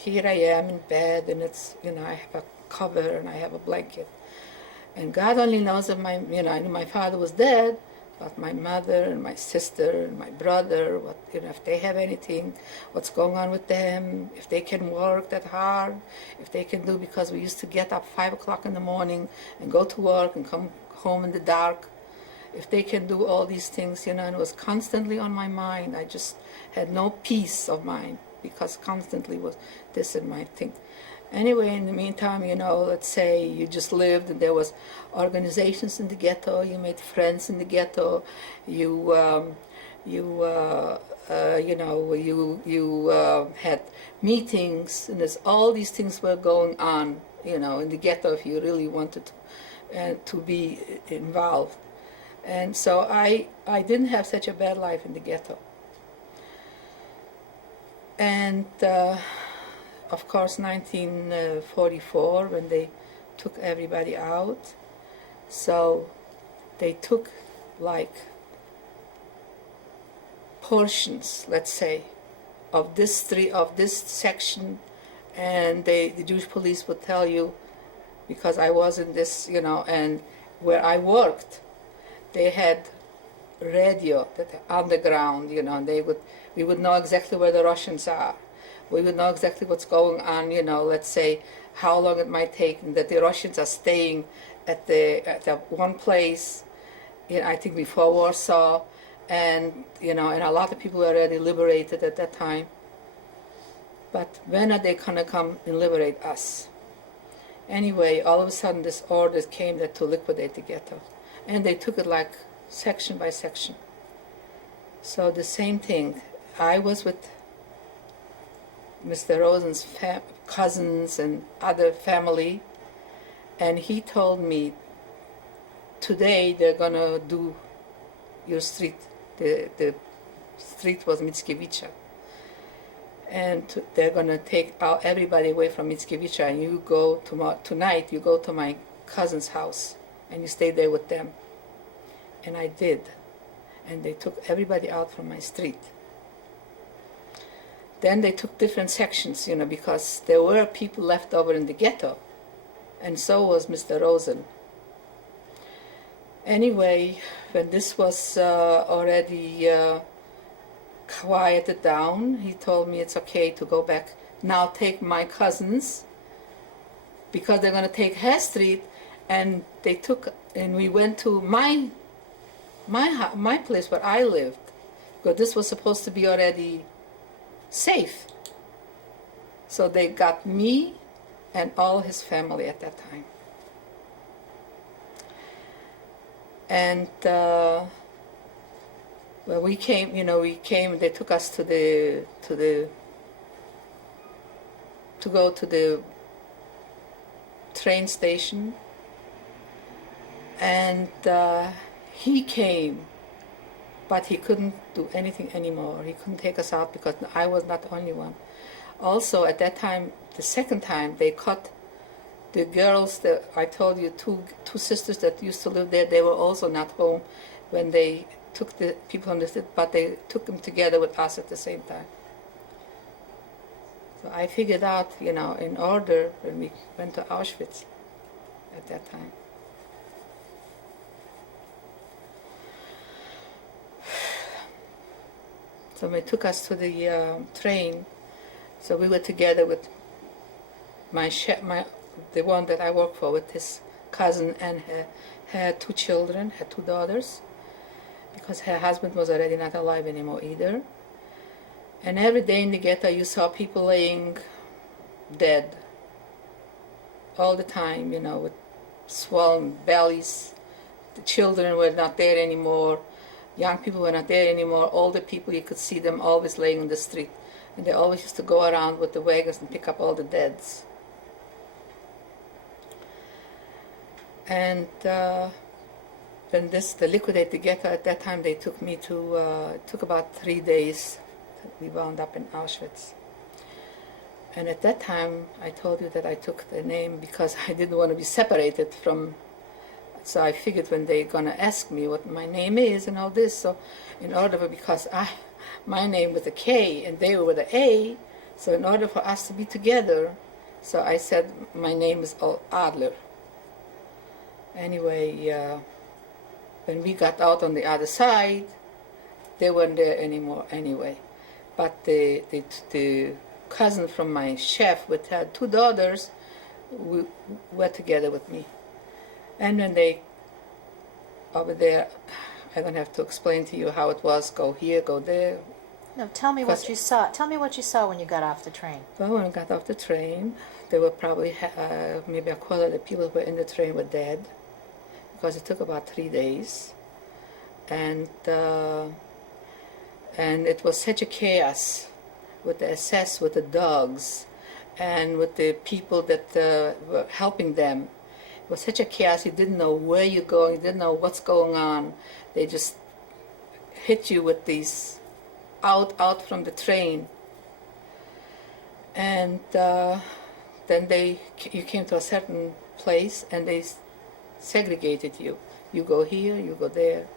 here I am in bed, and it's, I have a cover and I have a blanket. And God only knows that I knew my father was dead, but my mother and my sister and my brother, if they have anything, what's going on with them, if they can work that hard, if they can do, because we used to get up 5 o'clock in the morning and go to work and come home in the dark. If they can do all these things, and it was constantly on my mind. I just had no peace of mind, because constantly was this in my thing. Anyway, in the meantime, let's say you just lived, and there was organizations in the ghetto. You made friends in the ghetto. You had meetings, and there's all these things were going on, in the ghetto, if you really wanted to be involved. And so I didn't have such a bad life in the ghetto. And of course, 1944, when they took everybody out, so they took like portions, let's say, of this section, and the Jewish police would tell you, because I was in this, and where I worked, they had radio that underground, and we would know exactly where the Russians are. We would know exactly what's going on, let's say how long it might take, and that the Russians are staying at the one place, I think before Warsaw, and and a lot of people were already liberated at that time. But when are they gonna come and liberate us? Anyway, all of a sudden this order came to liquidate the ghetto. And they took it like section by section. So the same thing. I was with Mr. Rosen's cousins and other family, and he told me, today they're gonna do your street. The street was Mickiewicz. And they're gonna take everybody away from Mickiewicz, and you go tonight, you go to my cousin's house, and you stay there with them. And I did. And they took everybody out from my street. Then they took different sections, because there were people left over in the ghetto. And so was Mr. Rosen. Anyway, when this was already quieted down, he told me it's okay to go back. Now take my cousins, because they're going to take Hess Street, and we went to my place where I lived, because this was supposed to be already safe. So they got me and all his family at that time. And when we came, they took us to the to go to the train station, and he came, but he couldn't do anything anymore. He couldn't take us out because I was not the only one. Also, at that time, the second time, they caught the girls that I told you, two sisters that used to live there. They were also not home when they took the people on the street, but they took them together with us at the same time. So I figured out, in order when we went to Auschwitz at that time. So they took us to the train. So we were together with the one that I work for, with his cousin and her two children, her two daughters, because her husband was already not alive anymore either. And every day in the ghetto you saw people laying dead all the time, with swollen bellies. The children were not there anymore. Young people were not there anymore. Older people, you could see them always laying on the street. And they always used to go around with the wagons and pick up all the deads. And then to liquidate the ghetto, at that time they took me to, it took about 3 days. We wound up in Auschwitz. And at that time, I told you that I took the name because I didn't want to be separated from. So I figured when they're going to ask me what my name is and all this, so because my name was a K and they were with an A, so in order for us to be together, so I said my name is Adler. Anyway, when we got out on the other side, they weren't there anymore anyway. But the cousin from my chef with her two daughters were together with me. And when they, over there, I don't have to explain to you how it was, go here, go there. No, tell me what you saw. Tell me what you saw when you got off the train. Well, when I got off the train, there were probably maybe a quarter of the people who were in the train were dead, because it took about 3 days. And it was such a chaos with the SS, with the dogs, and with the people that were helping them. It was such a chaos, you didn't know where you're going, you didn't know what's going on. They just hit you with these out from the train. And then you came to a certain place and they segregated you. You go here, you go there.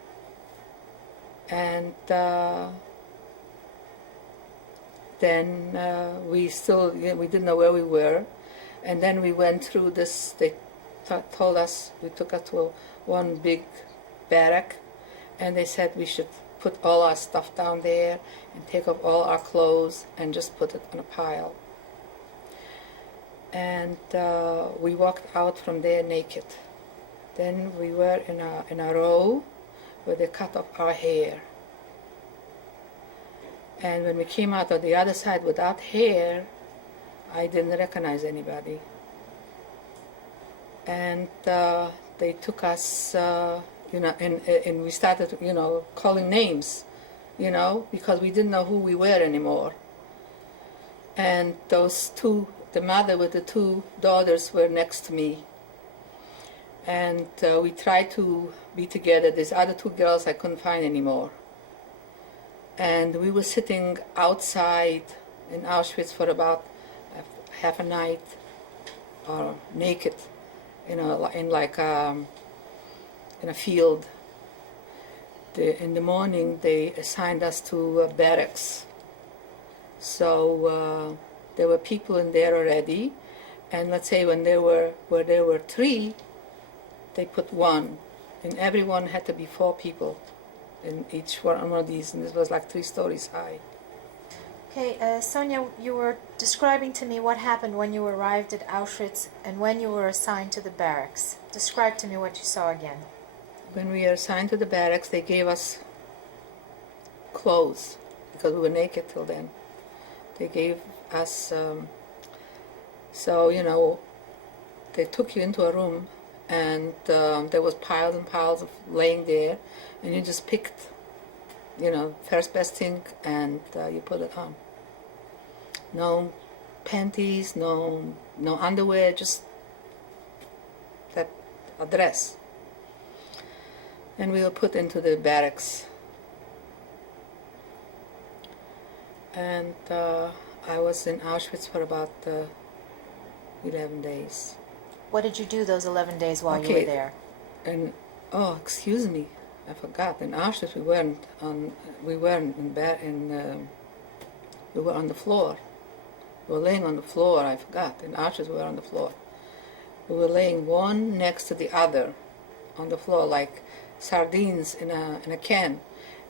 And then we didn't know where we were. And then we went through this, they told us, we took us to one big barrack, and they said we should put all our stuff down there and take off all our clothes and just put it on a pile. And we walked out from there naked. Then we were in a row where they cut off our hair. And when we came out on the other side without hair, I didn't recognize anybody. And they took us, and we started, calling names, because we didn't know who we were anymore. And the mother with the two daughters were next to me. And we tried to be together. These other two girls I couldn't find anymore. And we were sitting outside in Auschwitz for about half a night, or naked, in a field. In the morning, they assigned us to barracks. So there were people in there already, and let's say where there were 3, they put 1, and everyone had to be 4 people in each one of these, and this was like 3 stories high. Okay, Sonia, you were describing to me what happened when you arrived at Auschwitz and when you were assigned to the barracks. Describe to me what you saw again. When we were assigned to the barracks, they gave us clothes, because we were naked till then. They gave us, they took you into a room, and there was piles and piles of laying there, and you just picked, first best thing, and you put it on. No panties, no underwear, just that a dress. And we were put into the barracks. And I was in Auschwitz for about 11 days. What did you do those 11 days while you were there? And excuse me, I forgot. In Auschwitz, we were on the floor. We were laying on the floor. I forgot. In Auschwitz, we were on the floor. We were laying one next to the other on the floor, like sardines in a can.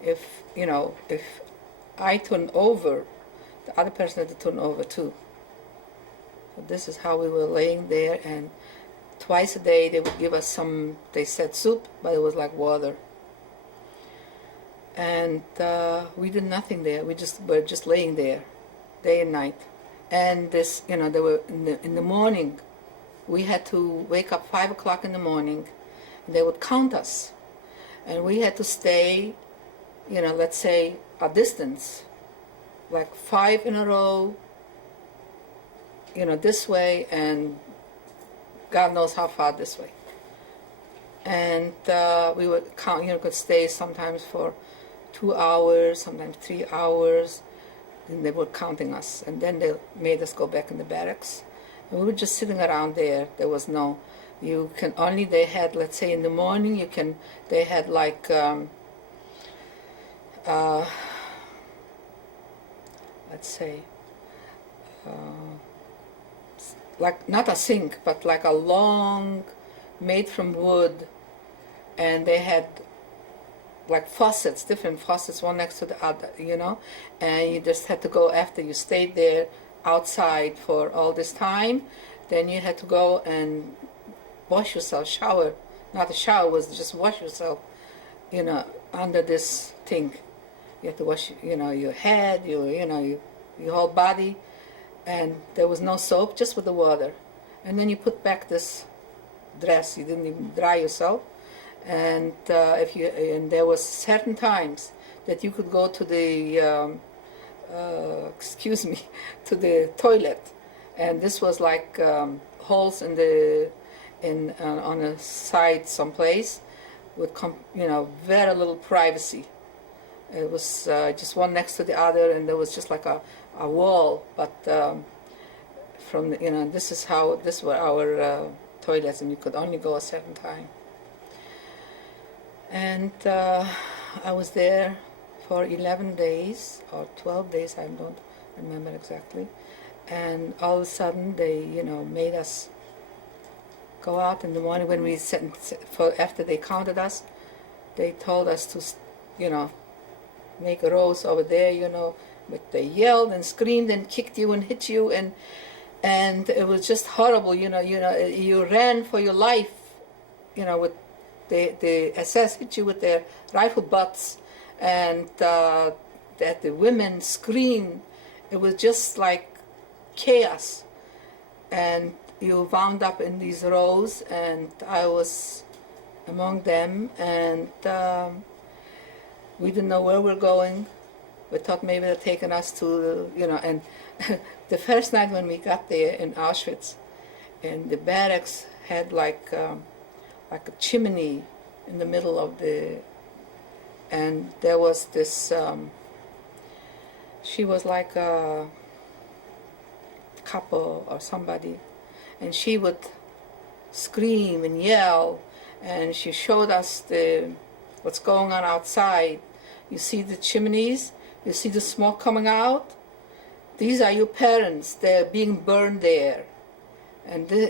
If I turned over, the other person had to turn over too. So this is how we were laying there, and twice a day they would give us some, they said soup, but it was like water. And we did nothing there. We were just laying there, day and night. And this, they were in the morning. We had to wake up 5 o'clock in the morning, and they would count us, and we had to stay, let's say a distance, like 5 in a row, this way, and God knows how far this way. And we would count, could stay sometimes for 2 hours, sometimes 3 hours, and they were counting us. And then they made us go back in the barracks. And we were just sitting around there. There was no, they had, let's say in the morning, they had like, let's say, like not a sink, but like a long, made from wood, and they had like faucets, different faucets, one next to the other, and you just had to go after you stayed there outside for all this time. Then you had to go and wash yourself, shower. Not a shower, was just wash yourself, under this thing. You had to wash, your head, your whole body, and there was no soap, just with the water. And then you put back this dress. You didn't even dry yourself. And there was certain times that you could go to the to the toilet, and this was like holes on a side someplace with very little privacy. It was just one next to the other, and there was just like a wall. But this were our toilets, and you could only go a certain time. And I was there for 11 days or 12 days, I don't remember exactly. And all of a sudden they, made us go out in the morning when we after they counted us. They told us to, make rows over there, but they yelled and screamed and kicked you and hit you, and it was just horrible, you ran for your life, with the SS hit you with their rifle butts, and that the women screamed. It was just like chaos, and you wound up in these rows, and I was among them, and we didn't know where we're going. We thought maybe they're taking us to, and the first night when we got there in Auschwitz, and the barracks had like a chimney in the middle of and there was this, she was like a couple or somebody, and she would scream and yell, and she showed us what's going on outside. You see the chimneys, you see the smoke coming out. These are your parents. They're being burned there, and we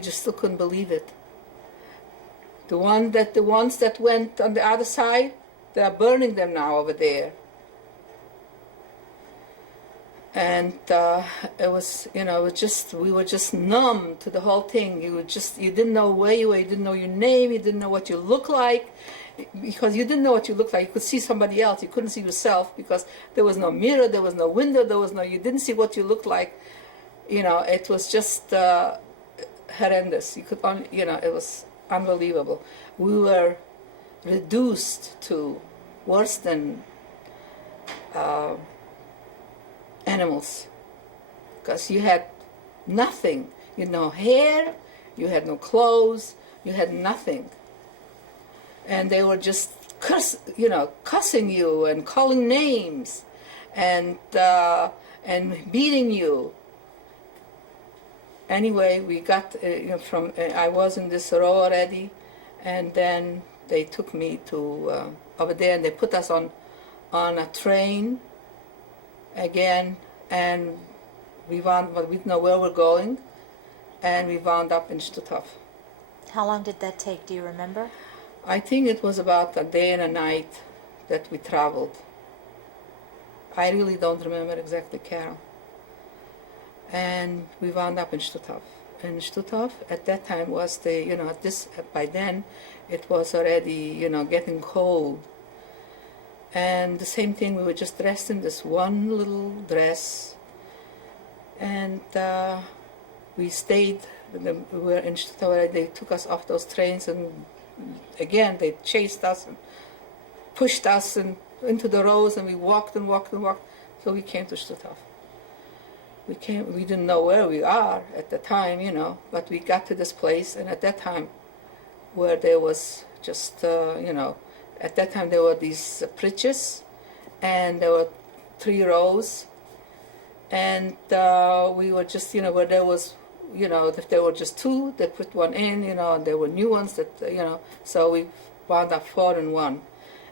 just still couldn't believe it. The ones that went on the other side, they are burning them now over there. And it was, we were just numb to the whole thing. You didn't know where you were, you didn't know your name, you didn't know what you looked like, because you didn't know what you looked like. You could see somebody else, you couldn't see yourself, because there was no mirror, there was no window, you didn't see what you looked like. It was just horrendous. You could only, it was unbelievable. We were reduced to worse than animals, because you had nothing. You had no hair, you had no clothes, you had nothing. And they were just cussing you and calling names and beating you. Anyway, we got I was in this row already, and then they took me to over there, and they put us on a train again, and we didn't know where we're going, and we wound up in Stuttgart. How long did that take? Do you remember? I think it was about a day and a night that we traveled. I really don't remember exactly, Carol. And we wound up in Stuttgart. And Stuttgart at that time was by then it was already, getting cold. And the same thing, we were just dressed in this one little dress. And we stayed, we were in Stuttgart, they took us off those trains, and again they chased us and pushed us into the rows, and we walked and walked and walked, so we came to Stuttgart. We didn't know where we are at the time, but we got to this place, and at that time, where there was just, at that time there were these bridges, and there were 3 rows, and we were just, where there was, if there were just 2, they put 1 in, and there were new ones that, so we wound up 4 in 1.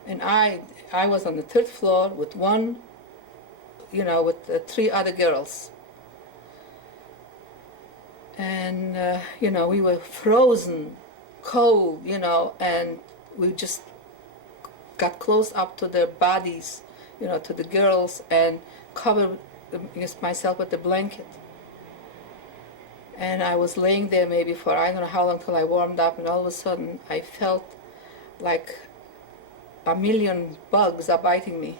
And I was on the 3rd floor with with 3 other girls. And, we were frozen, cold, and we just got close up to their bodies, to the girls, and covered myself with the blanket. And I was laying there maybe for I don't know how long till I warmed up, and all of a sudden I felt like 1,000,000 bugs are biting me.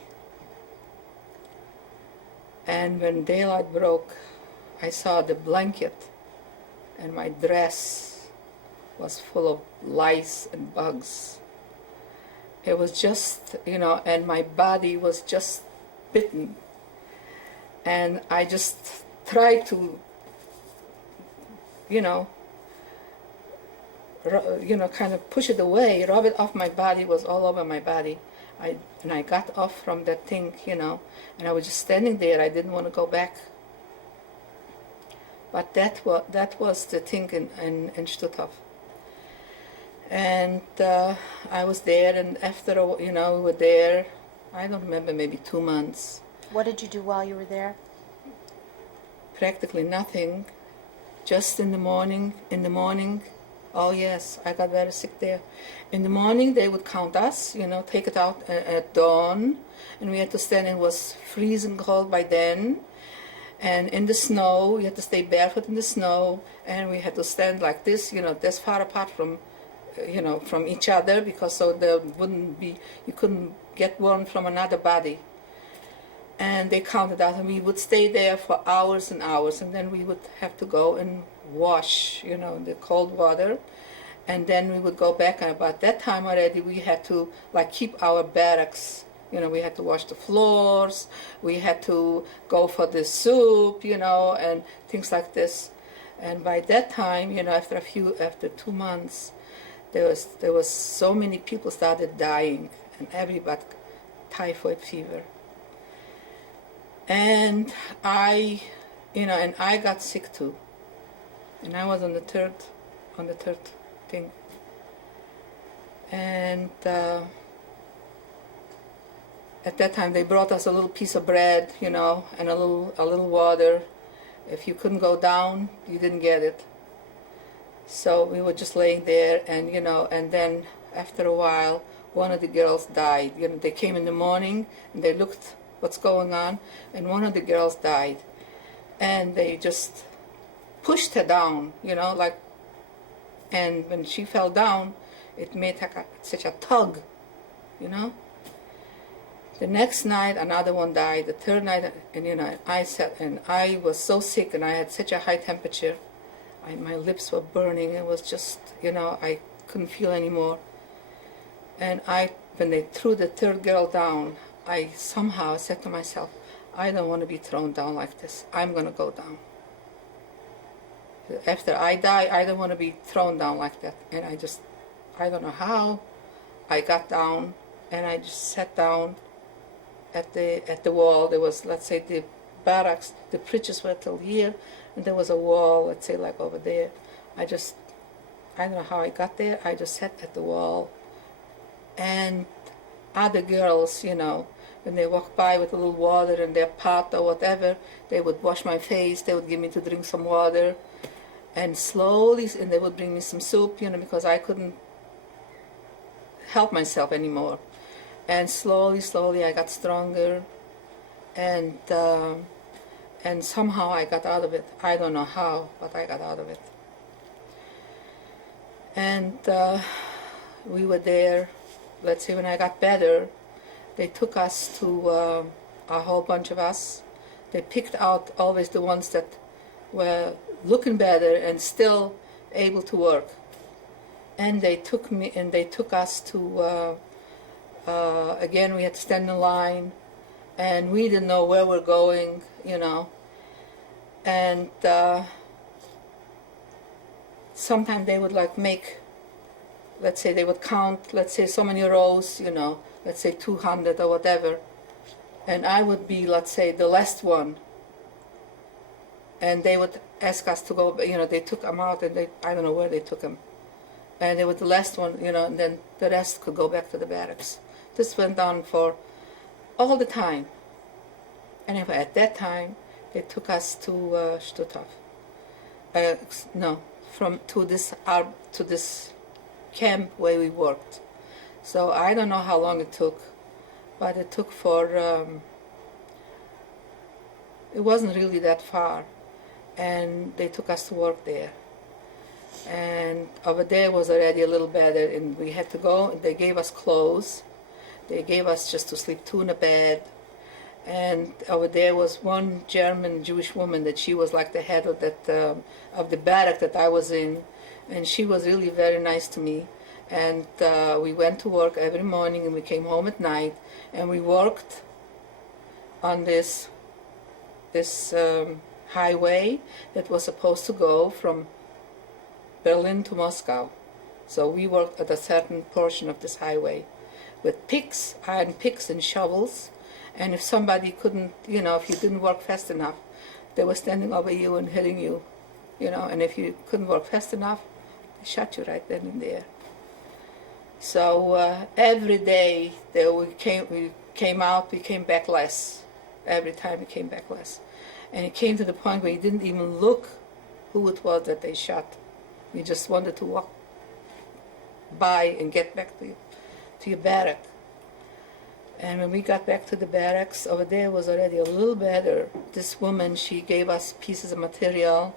And when daylight broke, I saw the blanket, and my dress was full of lice and bugs. It was just, and my body was just bitten. And I just tried to, kind of push it away, rub it off my body. It was all over my body. And I got off from that thing, and I was just standing there. I didn't want to go back. But that was the thing in Stuttgart. And I was there, and after, we were there, I don't remember, maybe 2 months. What did you do while you were there? Practically nothing. Just in the morning, oh yes, I got very sick there. In the morning, they would count us, take it out at dawn, and we had to stand. It was freezing cold by then. And in the snow, we had to stay barefoot in the snow, and we had to stand like this, this far apart from, from each other, because so there wouldn't be, you couldn't get warm from another body. And they counted us, and we would stay there for hours and hours, and then we would have to go and wash, in the cold water, and then we would go back. And about that time already, we had to keep our barracks. We had to wash the floors, we had to go for the soup, and things like this. And by that time, after 2 months, there was so many people started dying, and everybody typhoid fever. And I got sick too. And I was on the third thing. And at that time, they brought us a little piece of bread, and a little water. If you couldn't go down, you didn't get it. So we were just laying there, and and then after a while, one of the girls died. They came in the morning, and they looked what's going on, and one of the girls died, and they just pushed her down, and when she fell down, it made such a tug, The next night, another one died. The third night, and I was so sick, and I had such a high temperature. My lips were burning. It was just, I couldn't feel anymore. And when they threw the third girl down, I somehow said to myself, I don't want to be thrown down like this. I'm going to go down. After I die, I don't want to be thrown down like that. And I don't know how, I got down and I just sat down at the wall. There was, let's say, the barracks, the bridges were till here, and there was a wall, let's say, like over there. I don't know how I got there. I just sat at the wall, and other girls, when they walk by with a little water in their pot or whatever, they would wash my face, they would give me to drink some water, and slowly, and they would bring me some soup, because I couldn't help myself anymore. And slowly I got stronger, and somehow I got out of it. I don't know how, but I got out of it. And we were there, let's say when I got better, they took us to, a whole bunch of us. They picked out always the ones that were looking better and still able to work. And they took us to, again, we had to stand in line, and we didn't know where we're going, and sometimes they would make, let's say they would count, let's say so many rows, let's say 200 or whatever, and I would be, let's say, the last one, and they would ask us to go, they took them out, and I don't know where they took them, and they were the last one, and then the rest could go back to the barracks. This went on for all the time. Anyway, at that time, they took us to Stuttgart. To this camp where we worked. So I don't know how long it took, but it took it wasn't really that far, and they took us to work there. And over there was already a little better, and we had to go, and they gave us clothes. They gave us just to sleep two in a bed. And over there was one German Jewish woman that she was like the head of of the barrack that I was in, and she was really very nice to me. And we went to work every morning, and we came home at night, and we worked on this highway that was supposed to go from Berlin to Moscow. So we worked at a certain portion of this highway with picks, iron picks and shovels. And if somebody couldn't, if you didn't work fast enough, they were standing over you and hitting you, and if you couldn't work fast enough, they shot you right then and there. So every day we came out, we came back less. Every time we came back less. And it came to the point where you didn't even look who it was that they shot. You just wanted to walk by and get back to your barrack. And when we got back to the barracks, over there was already a little better. This woman, she gave us pieces of material,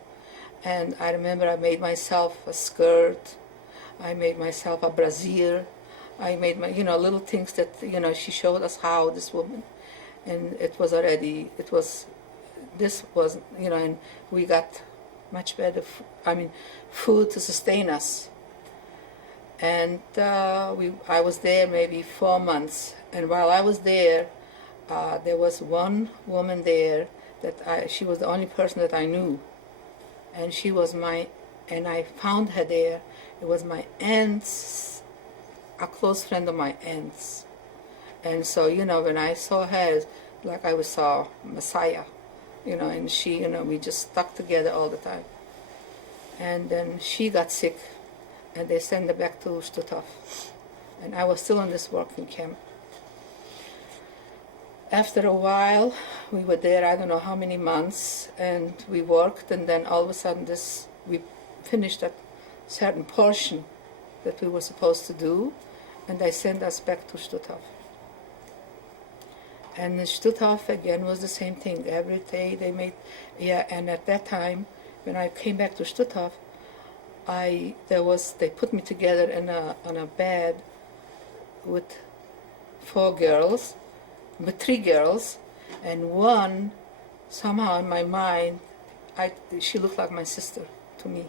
and I remember I made myself a skirt, I made myself a brassiere, I made my, little things that, she showed us how, this woman. And this was, and we got much better, food to sustain us. And I was there maybe 4 months. And while I was there, there was one woman there that she was the only person that I knew. And she was and I found her there. It was my aunt's, a close friend of my aunt's. And so, when I saw her, like I saw Messiah, and she, we just stuck together all the time. And then she got sick, and they sent her back to Stuttgart. And I was still in this working camp. After a while, we were there, I don't know how many months, and we worked, and then all of a sudden we finished that certain portion that we were supposed to do, and they sent us back to Stuttgart. And in Stuttgart, again, was the same thing. Every day they made, and at that time, when I came back to Stuttgart, they put me together on a bed with 3 girls, and one, somehow in my mind, she looked like my sister to me.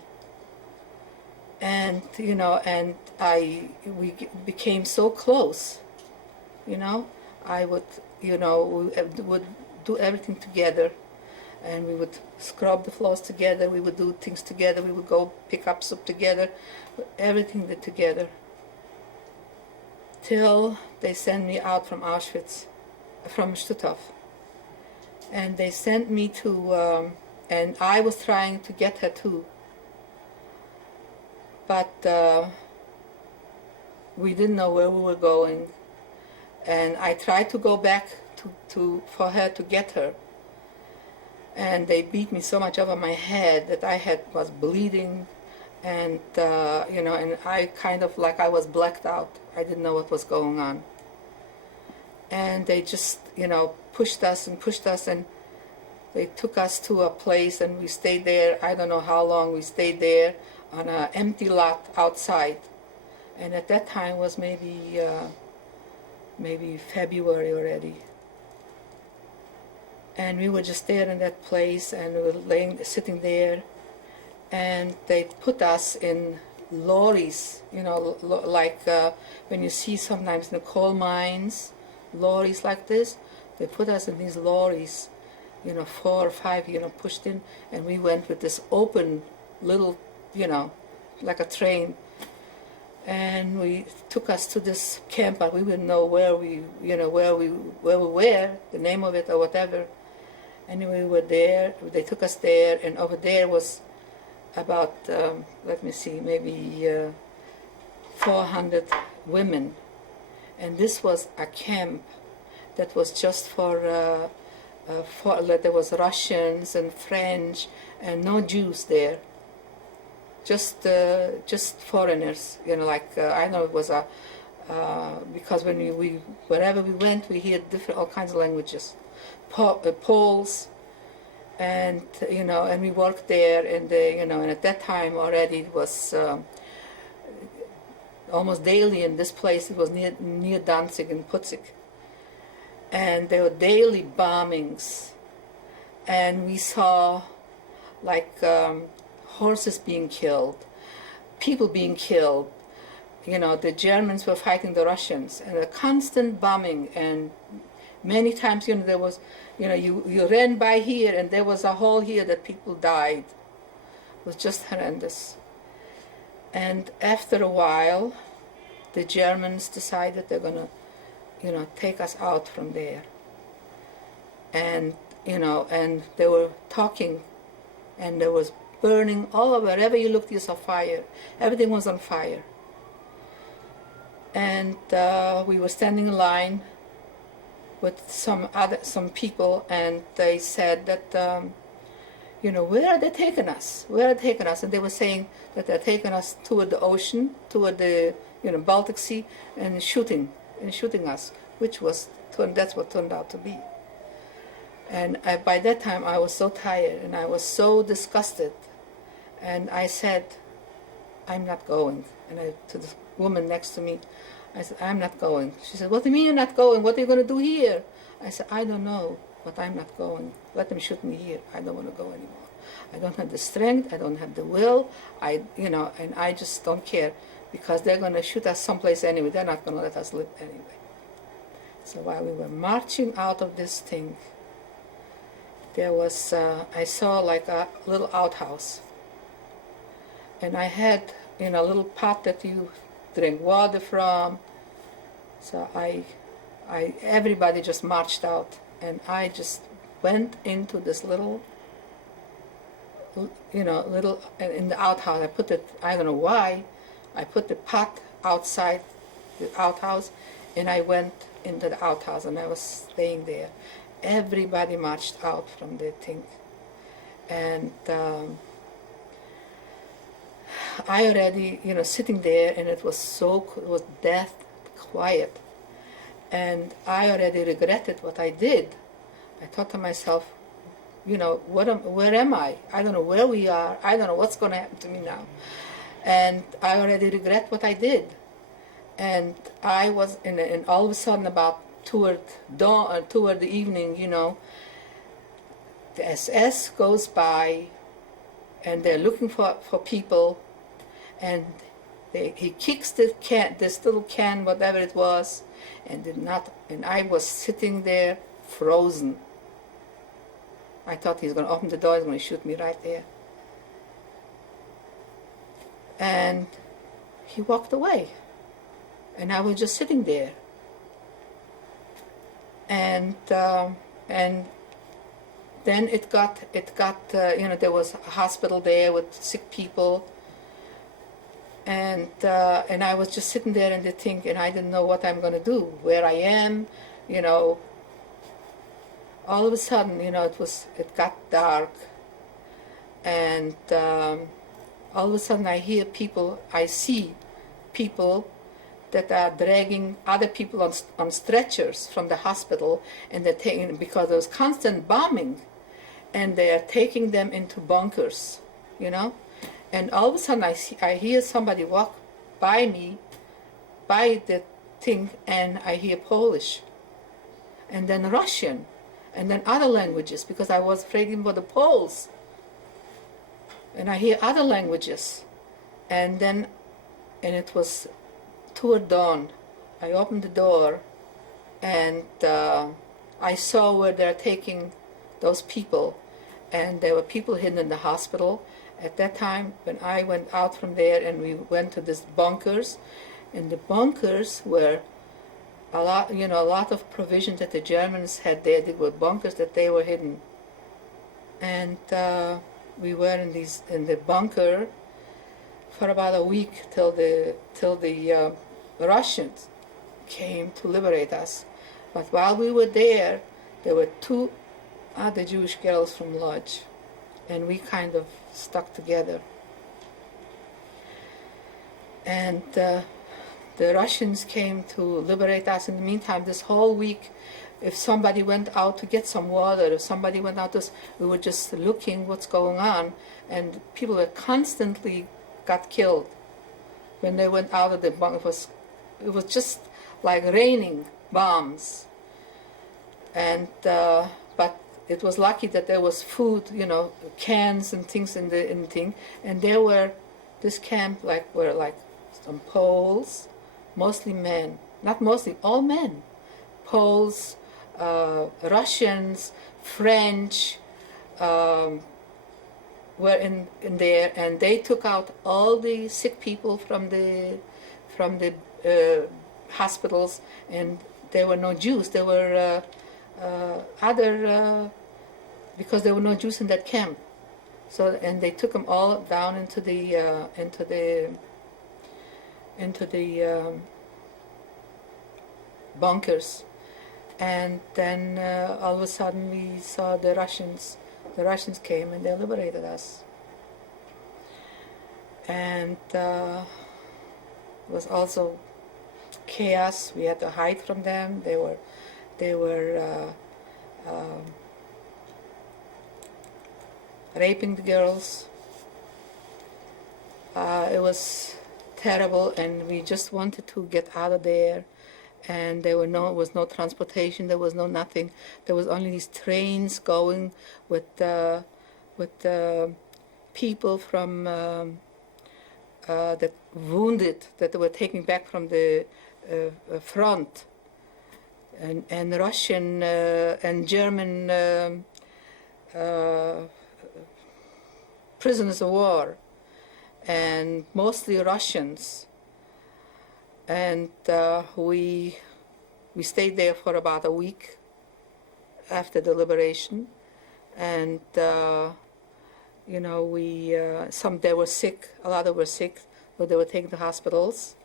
And, we became so close, I would, we would do everything together. And we would scrub the floors together, we would do things together, we would go pick up soup together, everything did together. Till they sent me out from Auschwitz, from Stuttgart. And they sent me to, and I was trying to get her too. But we didn't know where we were going. And I tried to go back for her to get her. And they beat me so much over my head that I was bleeding, and and I kind of like I was blacked out. I didn't know what was going on. And they just, pushed us, and they took us to a place, and we stayed there. I don't know how long we stayed there on an empty lot outside. And at that time was maybe February already. And we were just there in that place, and we were sitting there, and they put us in lorries, like when you see sometimes in the coal mines, lorries like this. They put us in these lorries, 4 or 5, pushed in, and we went with this open little, like a train. And we took us to this camp, but we didn't know where we were, the name of it or whatever. Anyway, we were there. They took us there, and over there was about, maybe 400 women. And this was a camp that was just for there was Russians and French and no Jews there. Just foreigners, I know it was because when wherever we went, we heard all kinds of languages. Poles, and and we worked there, and and at that time already it was almost daily in this place. It was near Danzig and Putzig, and there were daily bombings, and we saw horses being killed, people being killed. The Germans were fighting the Russians, and a constant bombing. And many times, there was, you ran by here, and there was a hole here that people died. It was just horrendous. And after a while, the Germans decided they're gonna, take us out from there. And and they were talking, and there was burning all over. Wherever you looked, you saw fire. Everything was on fire. And we were standing in line with some people, and they said that, where are they taking us? Where are they taking us? And they were saying that they're taking us toward the ocean, toward the Baltic Sea, and shooting us, that's what turned out to be. And by that time I was so tired and I was so disgusted, and I said, I'm not going. And to the woman next to me, I said, I'm not going. She said, what do you mean you're not going? What are you going to do here? I said, I don't know, but I'm not going. Let them shoot me here. I don't want to go anymore. I don't have the strength. I don't have the will. And I just don't care, because they're going to shoot us someplace anyway. They're not going to let us live anyway. So while we were marching out of this thing, there was, I saw like a little outhouse. And I had, a little pot that you drink water from. So everybody just marched out, and I just went into this little in the outhouse. I put it, I don't know why, I put the pot outside the outhouse, and I went into the outhouse, and I was staying there. Everybody marched out from the thing, and I already, sitting there, and it was death quiet, and I already regretted what I did. I thought to myself, where am I? I don't know where we are. I don't know what's going to happen to me now. And I already regret what I did. And I was, and all of a sudden, about toward the evening, the SS goes by, and they're looking for people, and he kicks this little can, whatever it was, and I was sitting there frozen. I thought he's going to open the door, he's going to shoot me right there. And he walked away. And I was just sitting there. And then it got there was a hospital there with sick people. And I was just sitting there in the thing, and I didn't know what I'm going to do, where I am, All of a sudden, it got dark, and all of a sudden I see people that are dragging other people on stretchers from the hospital, and they're taking, because there was constant bombing, and they are taking them into bunkers, And all of a sudden I hear somebody walk by me, by the thing, and I hear Polish, and then Russian, and then other languages, because I was afraid for the Poles. And I hear other languages, and it was toward dawn. I opened the door, and I saw where they're taking those people, and there were people hidden in the hospital. At that time, when I went out from there and we went to these bunkers, and the bunkers were a lot of provisions that the Germans had there. They were bunkers that they were hidden, and we were in the bunker for about a week till the Russians came to liberate us. But while we were there were 2 other Jewish girls from Lodz, and we kind of stuck together. And the Russians came to liberate us. In the meantime, this whole week, if somebody went out to get some water, if somebody went out we were just looking what's going on, and people were constantly got killed when they went out of the bunker. It was just like raining bombs. And but it was lucky that there was food, cans and things in the thing. And there were, this camp were some Poles, mostly men, not mostly, all men. Poles, Russians, French, were in there, and they took out all the sick people from the hospitals, and there were no Jews. There were because there were no Jews in that camp. So, and they took them all down into the bunkers, and then all of a sudden we saw the Russians. The Russians came and they liberated us. And it was also chaos. We had to hide from them. They were raping the girls. It was terrible, and we just wanted to get out of there. And there was no transportation. There was no nothing. There was only these trains going with people from that wounded that they were taking back from the front, and Russian and German prisoners of war, and mostly Russians. And we stayed there for about a week after the liberation, and they were sick. A lot of them were sick, so they were taken to hospitals,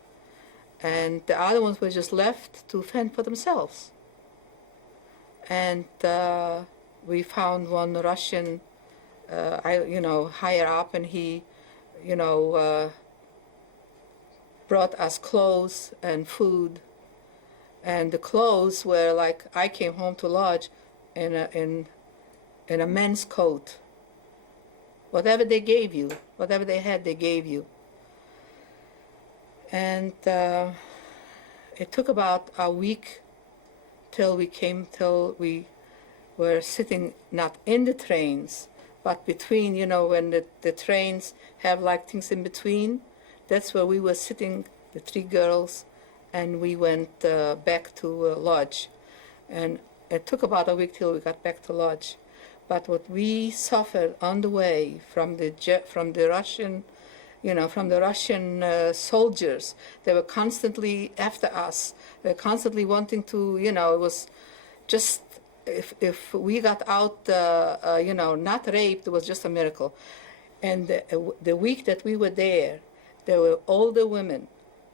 and the other ones were just left to fend for themselves. And we found one Russian, higher up, and he, brought us clothes and food, and the clothes were like, I came home to Lodz in a men's coat. Whatever they gave you, whatever they had, they gave you. And it took about a week till we were sitting not in the trains, but between, when the trains have like things in between. That's where we were sitting, the 3 girls, and we went back to Lodz. And it took about a week till we got back to Lodz. But what we suffered on the way from the Russian, from the Russian soldiers, they were constantly after us. They were constantly wanting to, it was just, if we got out, not raped, it was just a miracle. And the week that we were there were older women.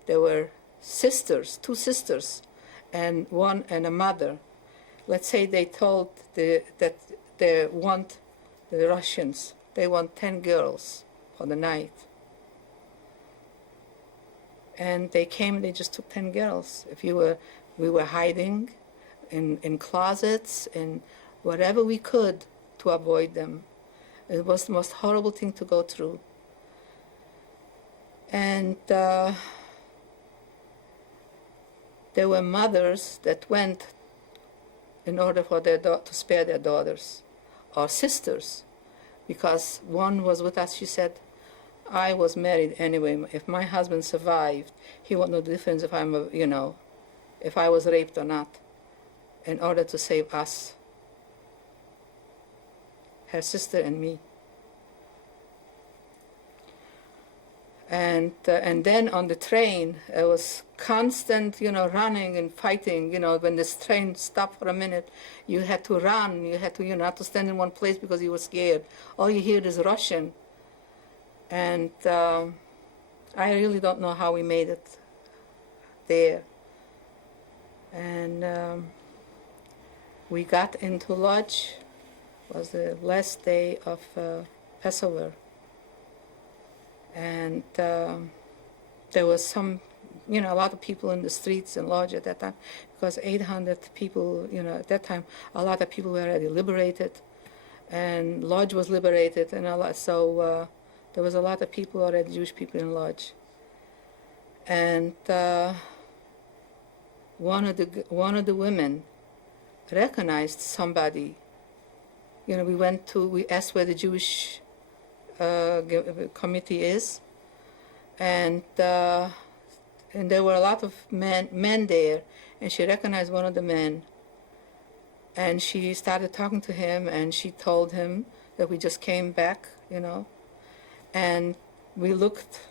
There were sisters, 2 sisters, and a mother. Let's say they told that they want, the Russians, they want 10 girls for the night. And they came, they just took 10 girls. We were hiding in closets and whatever we could to avoid them. It was the most horrible thing to go through. And there were mothers that went in order for to spare their daughters or sisters, because one was with us. She said, I was married anyway. If my husband survived, he won't know the difference if if I was raped or not, in order to save us, her sister and me. And then on the train, it was constant, running and fighting. When this train stopped for a minute, you had to run. You had to, not to stand in one place because you were scared. All you hear is Russian. And I really don't know how we made it there. And we got into lodge. It was the last day of Passover. And there was some, a lot of people in the streets in Lodge at that time, because 800 people, at that time, a lot of people were already liberated, and Lodge was liberated, and so there was a lot of people already, Jewish people in Lodge. And one of the women recognized somebody. We asked where the Jewish committee is, and there were a lot of men there, and she recognized one of the men, and she started talking to him, and she told him that we just came back, and we looked,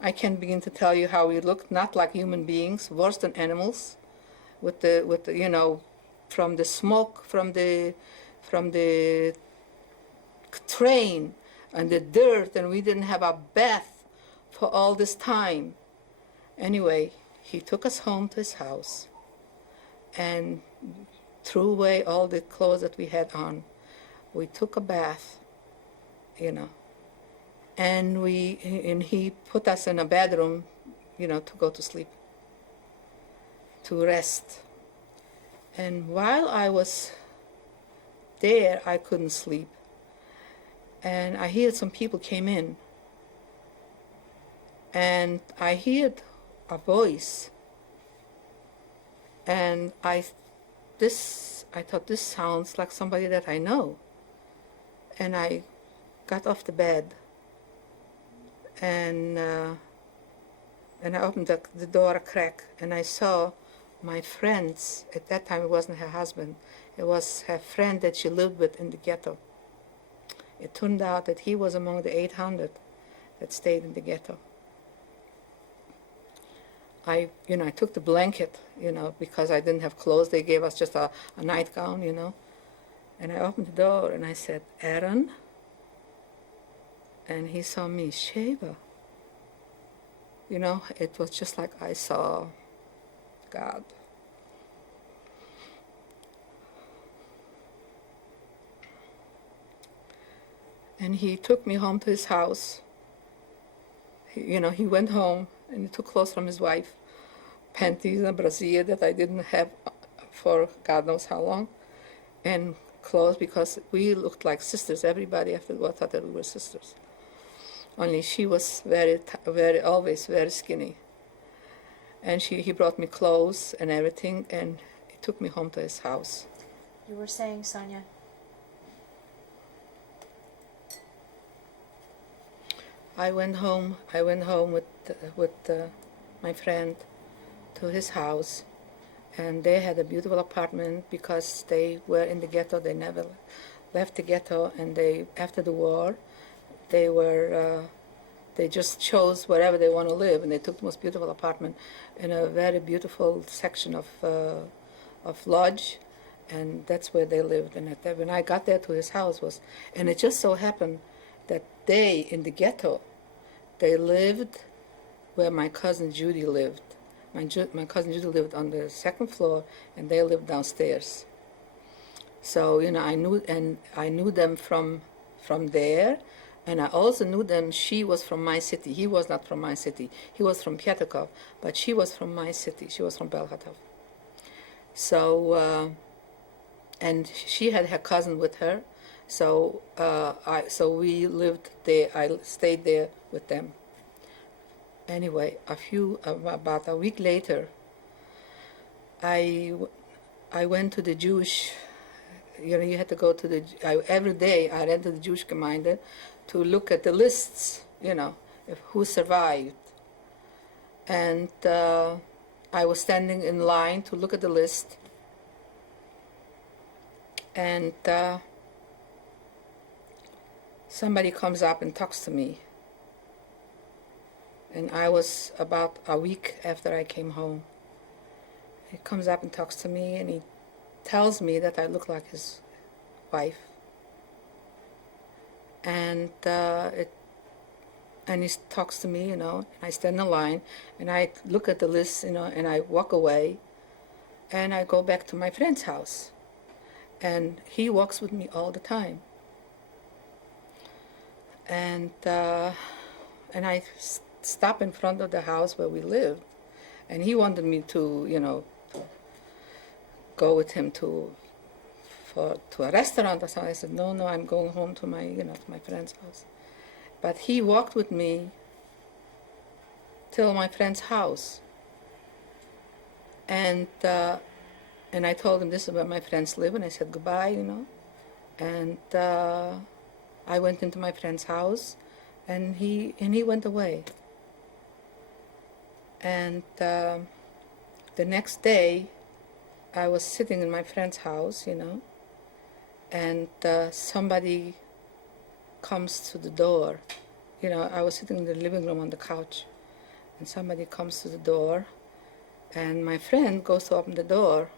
I can't begin to tell you how we looked, not like human beings, worse than animals, with the from the smoke from the train and the dirt, and we didn't have a bath for all this time. Anyway, he took us home to his house and threw away all the clothes that we had on. We took a bath, and he put us in a bedroom, to go to sleep, to rest. And while I was there, I couldn't sleep. And I heard some people came in, and I heard a voice, and I thought, this sounds like somebody that I know. And I got off the bed, and I opened the door a crack, and I saw my friends. At that time, it wasn't her husband. It was her friend that she lived with in the ghetto. It turned out that he was among the 800 that stayed in the ghetto. I took the blanket, because I didn't have clothes. They gave us just a nightgown, And I opened the door and I said, Aaron? And he saw me, Sheva. It was just like I saw God. And he took me home to his house. He went home and he took clothes from his wife, panties and brassiere that I didn't have for God knows how long, and clothes, because we looked like sisters. Everybody afterward thought that we were sisters. Only she was always very skinny. And he brought me clothes and everything, and he took me home to his house. You were saying, Sonia? I went home with my friend to his house, and they had a beautiful apartment because they were in the ghetto. They never left the ghetto, and they, after the war, they just chose wherever they want to live, and they took the most beautiful apartment in a very beautiful section of Lodge, and that's where they lived. And when I got there to his house and it just so happened that they, in the ghetto, they lived where my cousin Judy lived. My cousin Judy lived on the second floor, and they lived downstairs. So I knew them from there, and I also knew them. She was from my city. He was not from my city. He was from Pietrkov, but she was from my city. She was from Belhatov. So, and she had her cousin with her. So, we lived there. I stayed there with them. Anyway, about a week later, I went to the Jewish. You had to go to every day. I went to the Jewish Gemeinde to look at the lists, of who survived. And I was standing in line to look at the list, and somebody comes up and talks to me. And I was about a week after I came home. He comes up and talks to me, and he tells me that I look like his wife. And he talks to me, and I stand in line, and I look at the list, and I walk away, and I go back to my friend's house. And he walks with me all the time. And I stop in front of the house where we lived, and he wanted me to, go with him to a restaurant or something. I said, no, I'm going home to my, to my friend's house. But he walked with me till my friend's house, and I told him this is where my friends live, and I said goodbye, and I went into my friend's house, and he went away. And the next day, I was sitting in my friend's house, and somebody comes to the door. I was sitting in the living room on the couch, and somebody comes to the door, and my friend goes to open the door,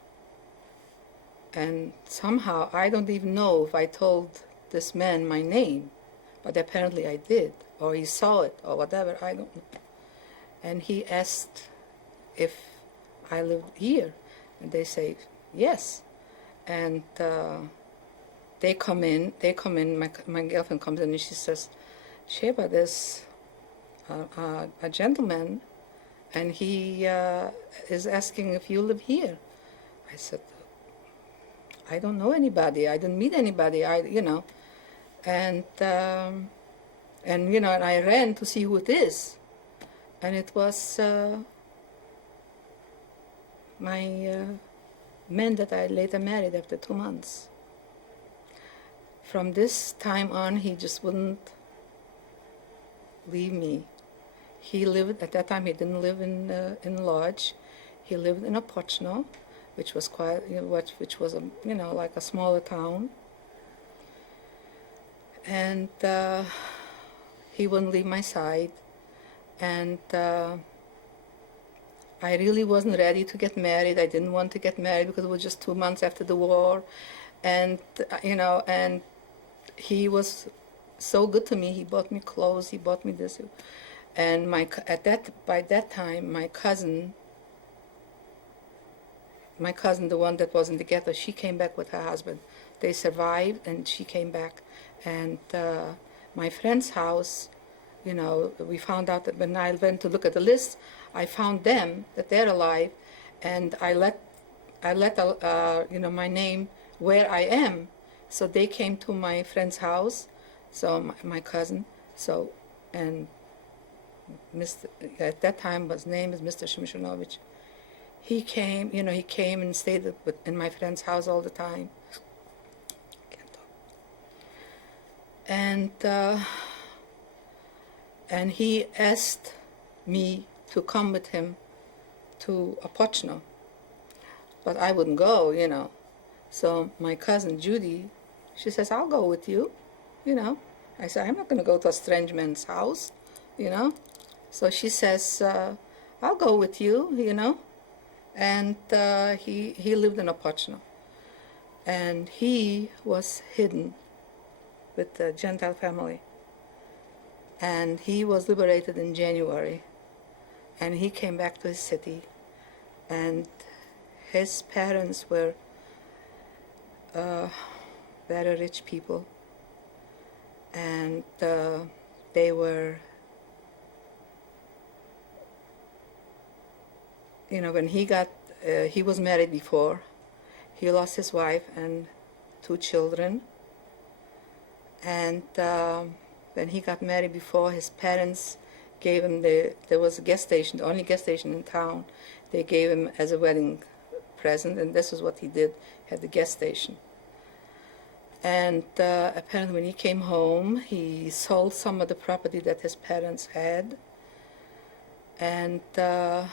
and somehow, I don't even know if I told this man my name, but apparently I did, or he saw it, or whatever, I don't know. And he asked if I lived here, and they say yes. And they come in, my girlfriend comes in, and she says, Sheba, there's a gentleman, and he is asking if you live here. I said, I don't know anybody, I didn't meet anybody, and I ran to see who it is. And it was my man that I later married after 2 months. From this time on, he just wouldn't leave me. He lived, at that time he didn't live in Lodge. He lived in a Pochno, which was quite, which was like a smaller town. And he wouldn't leave my side. And I really wasn't ready to get married. I didn't want to get married because it was just 2 months after the war. And, and he was so good to me. He bought me clothes, he bought me this. And by that time, my cousin, the one that was in the ghetto, she came back with her husband. They survived, and she came back. And my friend's house, we found out that when I went to look at the list, I found them, that they're alive, and I let my name where I am. So they came to my friend's house, so my cousin, and at that time his name is Mr. Shmishanovich. He came, and stayed in my friend's house all the time. And he asked me to come with him to Pochno, but I wouldn't go, So my cousin Judy, She says, I'll go with you, you know. I said, I'm not going to go to a strange man's house, you know. So she says, I'll go with you, you know. And he lived in Opochno. And he was hidden with the Gentile family. And he was liberated in January. And he came back to his city. And his parents were very rich people. And they were, you know, when he got, he was married before. He lost his wife and 2 children. And when he got married before, his parents gave him there was a gas station, the only gas station in town. They gave him as a wedding present, and this is what he did, had the gas station. And apparently when he came home, he sold some of the property that his parents had. And they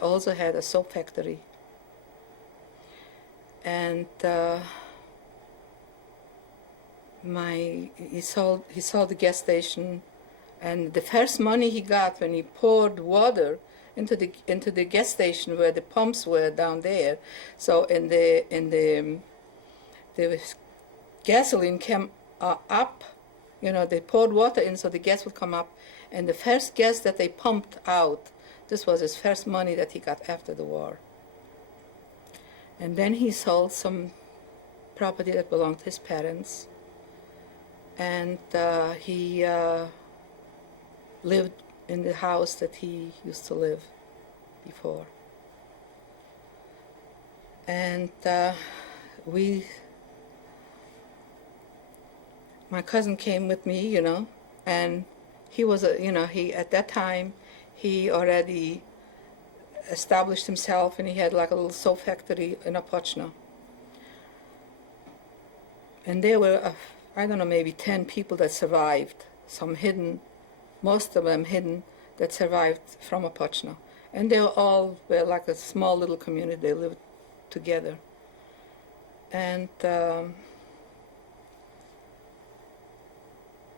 also had a soap factory. And he sold the gas station, and the first money he got when he poured water into the gas station where the pumps were down there. So in the gasoline came up, you know, they poured water in so the gas would come up, and the first gas that they pumped out, this was his first money that he got after the war. And then he sold some property that belonged to his parents, and he lived in the house that he used to live before. And my cousin came with me, you know, and he was at that time he already established himself, and he had like a little soap factory in Opochno. And there were, I don't know, maybe 10 people that survived, some hidden, most of them hidden, that survived from Opochno. And they were like a small little community, they lived together. And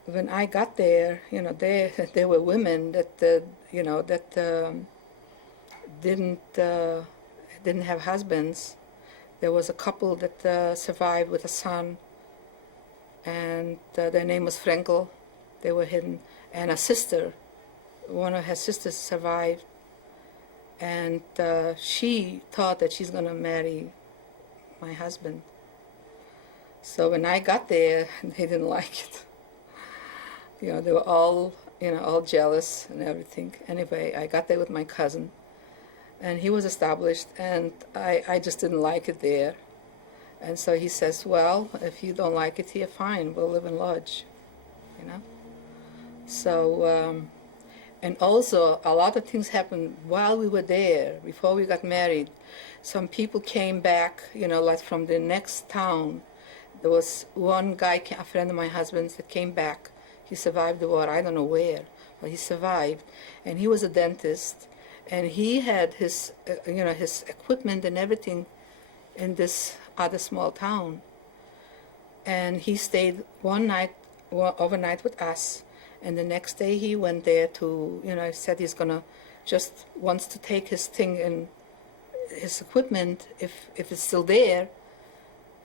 when I got there, you know, there were women that, didn't have husbands. There was a couple that survived with a son, and their name was Frankel. They were hidden. And a sister, one of her sisters survived, and she thought that she's going to marry my husband. So when I got there, they didn't like it. You know, they were all jealous and everything. Anyway, I got there with my cousin, and he was established, and I just didn't like it there. And so he says, well, if you don't like it here, fine, we'll live in lodge, you know. So, and also a lot of things happened while we were there, before we got married. Some people came back, you know, like from the next town. There was one guy, a friend of my husband's, that came back. He survived the war, I don't know where, but he survived. And he was a dentist, and he had his, his equipment and everything in this other small town. And he stayed overnight with us. And the next day he went there to, said he's wants to take his thing and his equipment, if it's still there,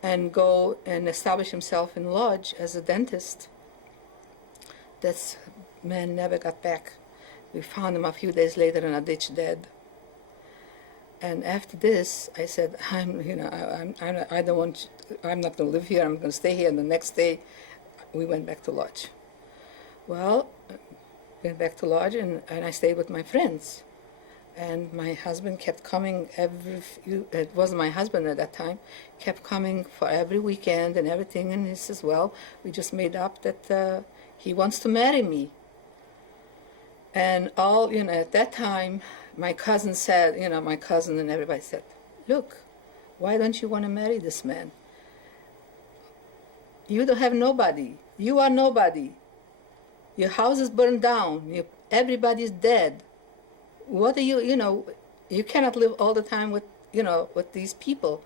and go and establish himself in lodge as a dentist. That man never got back. We found him a few days later in a ditch dead. And after this, I said, I'm not going to live here. I'm going to stay here. And the next day, we went back to lodge. Well, went back to lodge, and I stayed with my friends. And my husband kept coming it wasn't my husband at that time, kept coming for every weekend and everything. And he says, well, we just made up that he wants to marry me. And at that time, my cousin said, my cousin and everybody said, look, why don't you want to marry this man? You don't have nobody. You are nobody. Your house is burned down. Everybody's dead. What are you cannot live all the time with these people.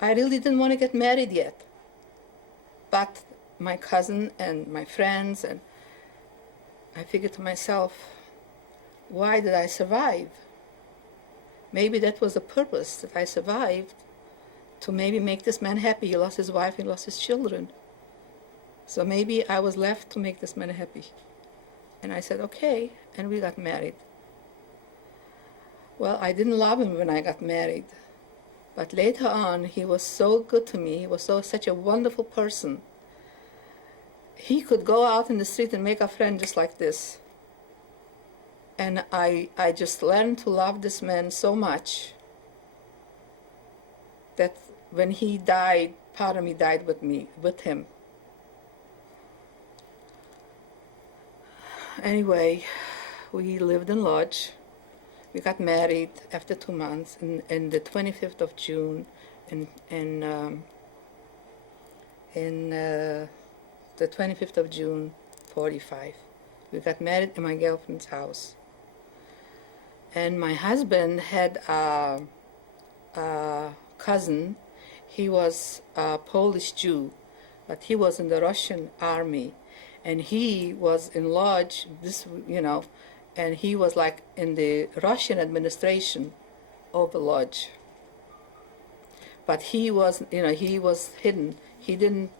I really didn't want to get married yet. But my cousin and my friends, and I figured to myself, why did I survive? Maybe that was the purpose, that I survived, to maybe make this man happy. He lost his wife, he lost his children. So maybe I was left to make this man happy. And I said, okay, and we got married. Well, I didn't love him when I got married. But later on, he was so good to me. He was such a wonderful person. He could go out in the street and make a friend just like this. And I just learned to love this man so much that when he died, part of me died with him. Anyway, we lived in Lodge. We got married after 2 months, in the 25th of June, in the 25th of June, 45. We got married in my girlfriend's house. And my husband had a cousin. He was a Polish Jew, but he was in the Russian army. And he was in Lodge, and he was like in the Russian administration of the Lodge. But he was hidden. He didn't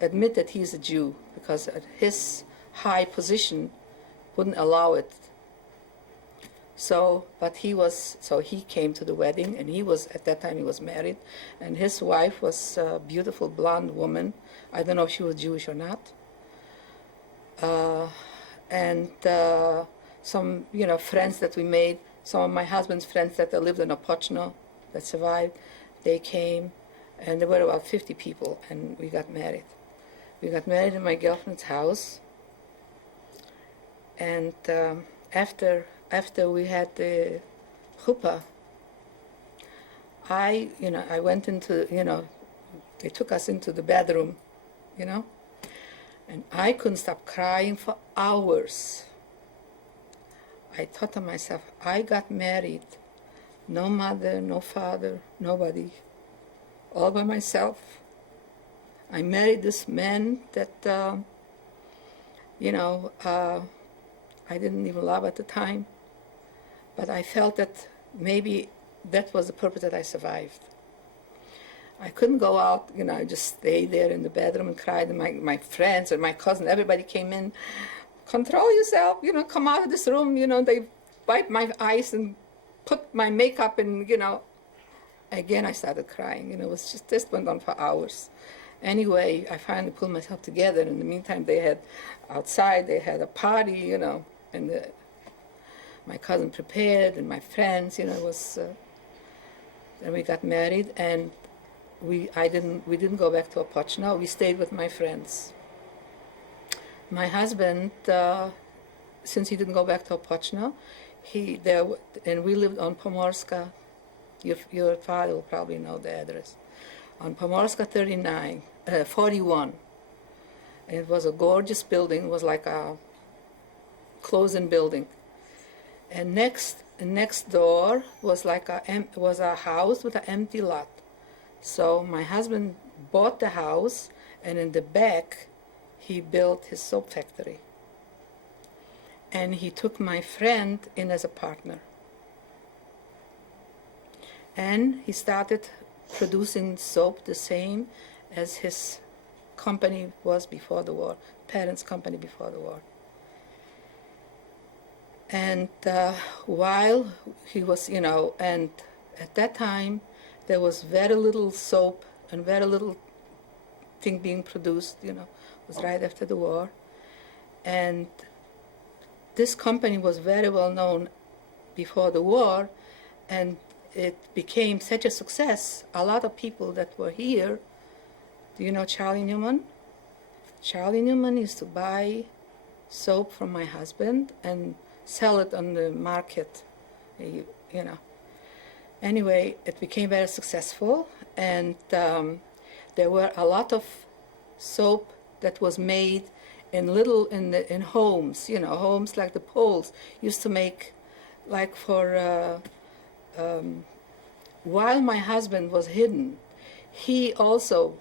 admit that he's a Jew because his high position wouldn't allow it. So he came to the wedding, and at that time he was married, and his wife was a beautiful blonde woman. I don't know if she was Jewish or not. And some friends that we made, some of my husband's friends that lived in Opochno that survived, they came, and there were about 50 people, and we got married. We got married in my girlfriend's house, and after we had the chuppah, I went into, they took us into the bedroom, and I couldn't stop crying for hours. I thought to myself, I got married, no mother, no father, nobody, all by myself. I married this man that, I didn't even love at the time, but I felt that maybe that was the purpose that I survived. I couldn't go out, I just stayed there in the bedroom and cried, and my friends and my cousin, everybody came in, control yourself, come out of this room, they wiped my eyes and put my makeup and, again I started crying, it was just, this went on for hours. Anyway, I finally pulled myself together. In the meantime, they had a party, and my cousin prepared, and my friends, it was, then we got married, and we didn't go back to Opochno. We stayed with my friends. My husband, since he didn't go back to Opochno, and we lived on Pomorska. Your father will probably know the address. On Pomorska 41. It was a gorgeous building. It was like a closed-in building. And next door was was a house with an empty lot. So my husband bought the house, and in the back, he built his soap factory. And he took my friend in as a partner. And he started producing soap the same as his company was before the war, parents' company before the war. And while he was, and at that time, there was very little soap and very little thing being produced, it was right after the war. And this company was very well known before the war, and it became such a success. A lot of people that were here, do you know Charlie Newman? Charlie Newman used to buy soap from my husband and sell it on the market, Anyway, it became very successful, and there were a lot of soap that was made in homes, homes like the Poles used to make, like for, while my husband was hidden, he also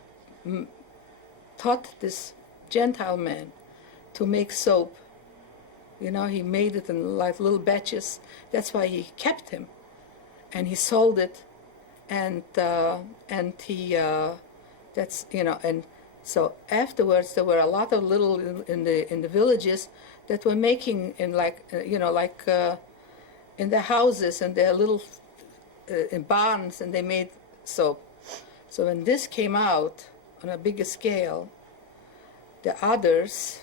taught this Gentile man to make soap. You know, he made it in like little batches. That's why he kept him, and he sold it, and he that's, you know. And so afterwards there were a lot of little in the villages that were making in like you know, like in their houses and their little in barns, and they made soap. So when this came out on a bigger scale, the others,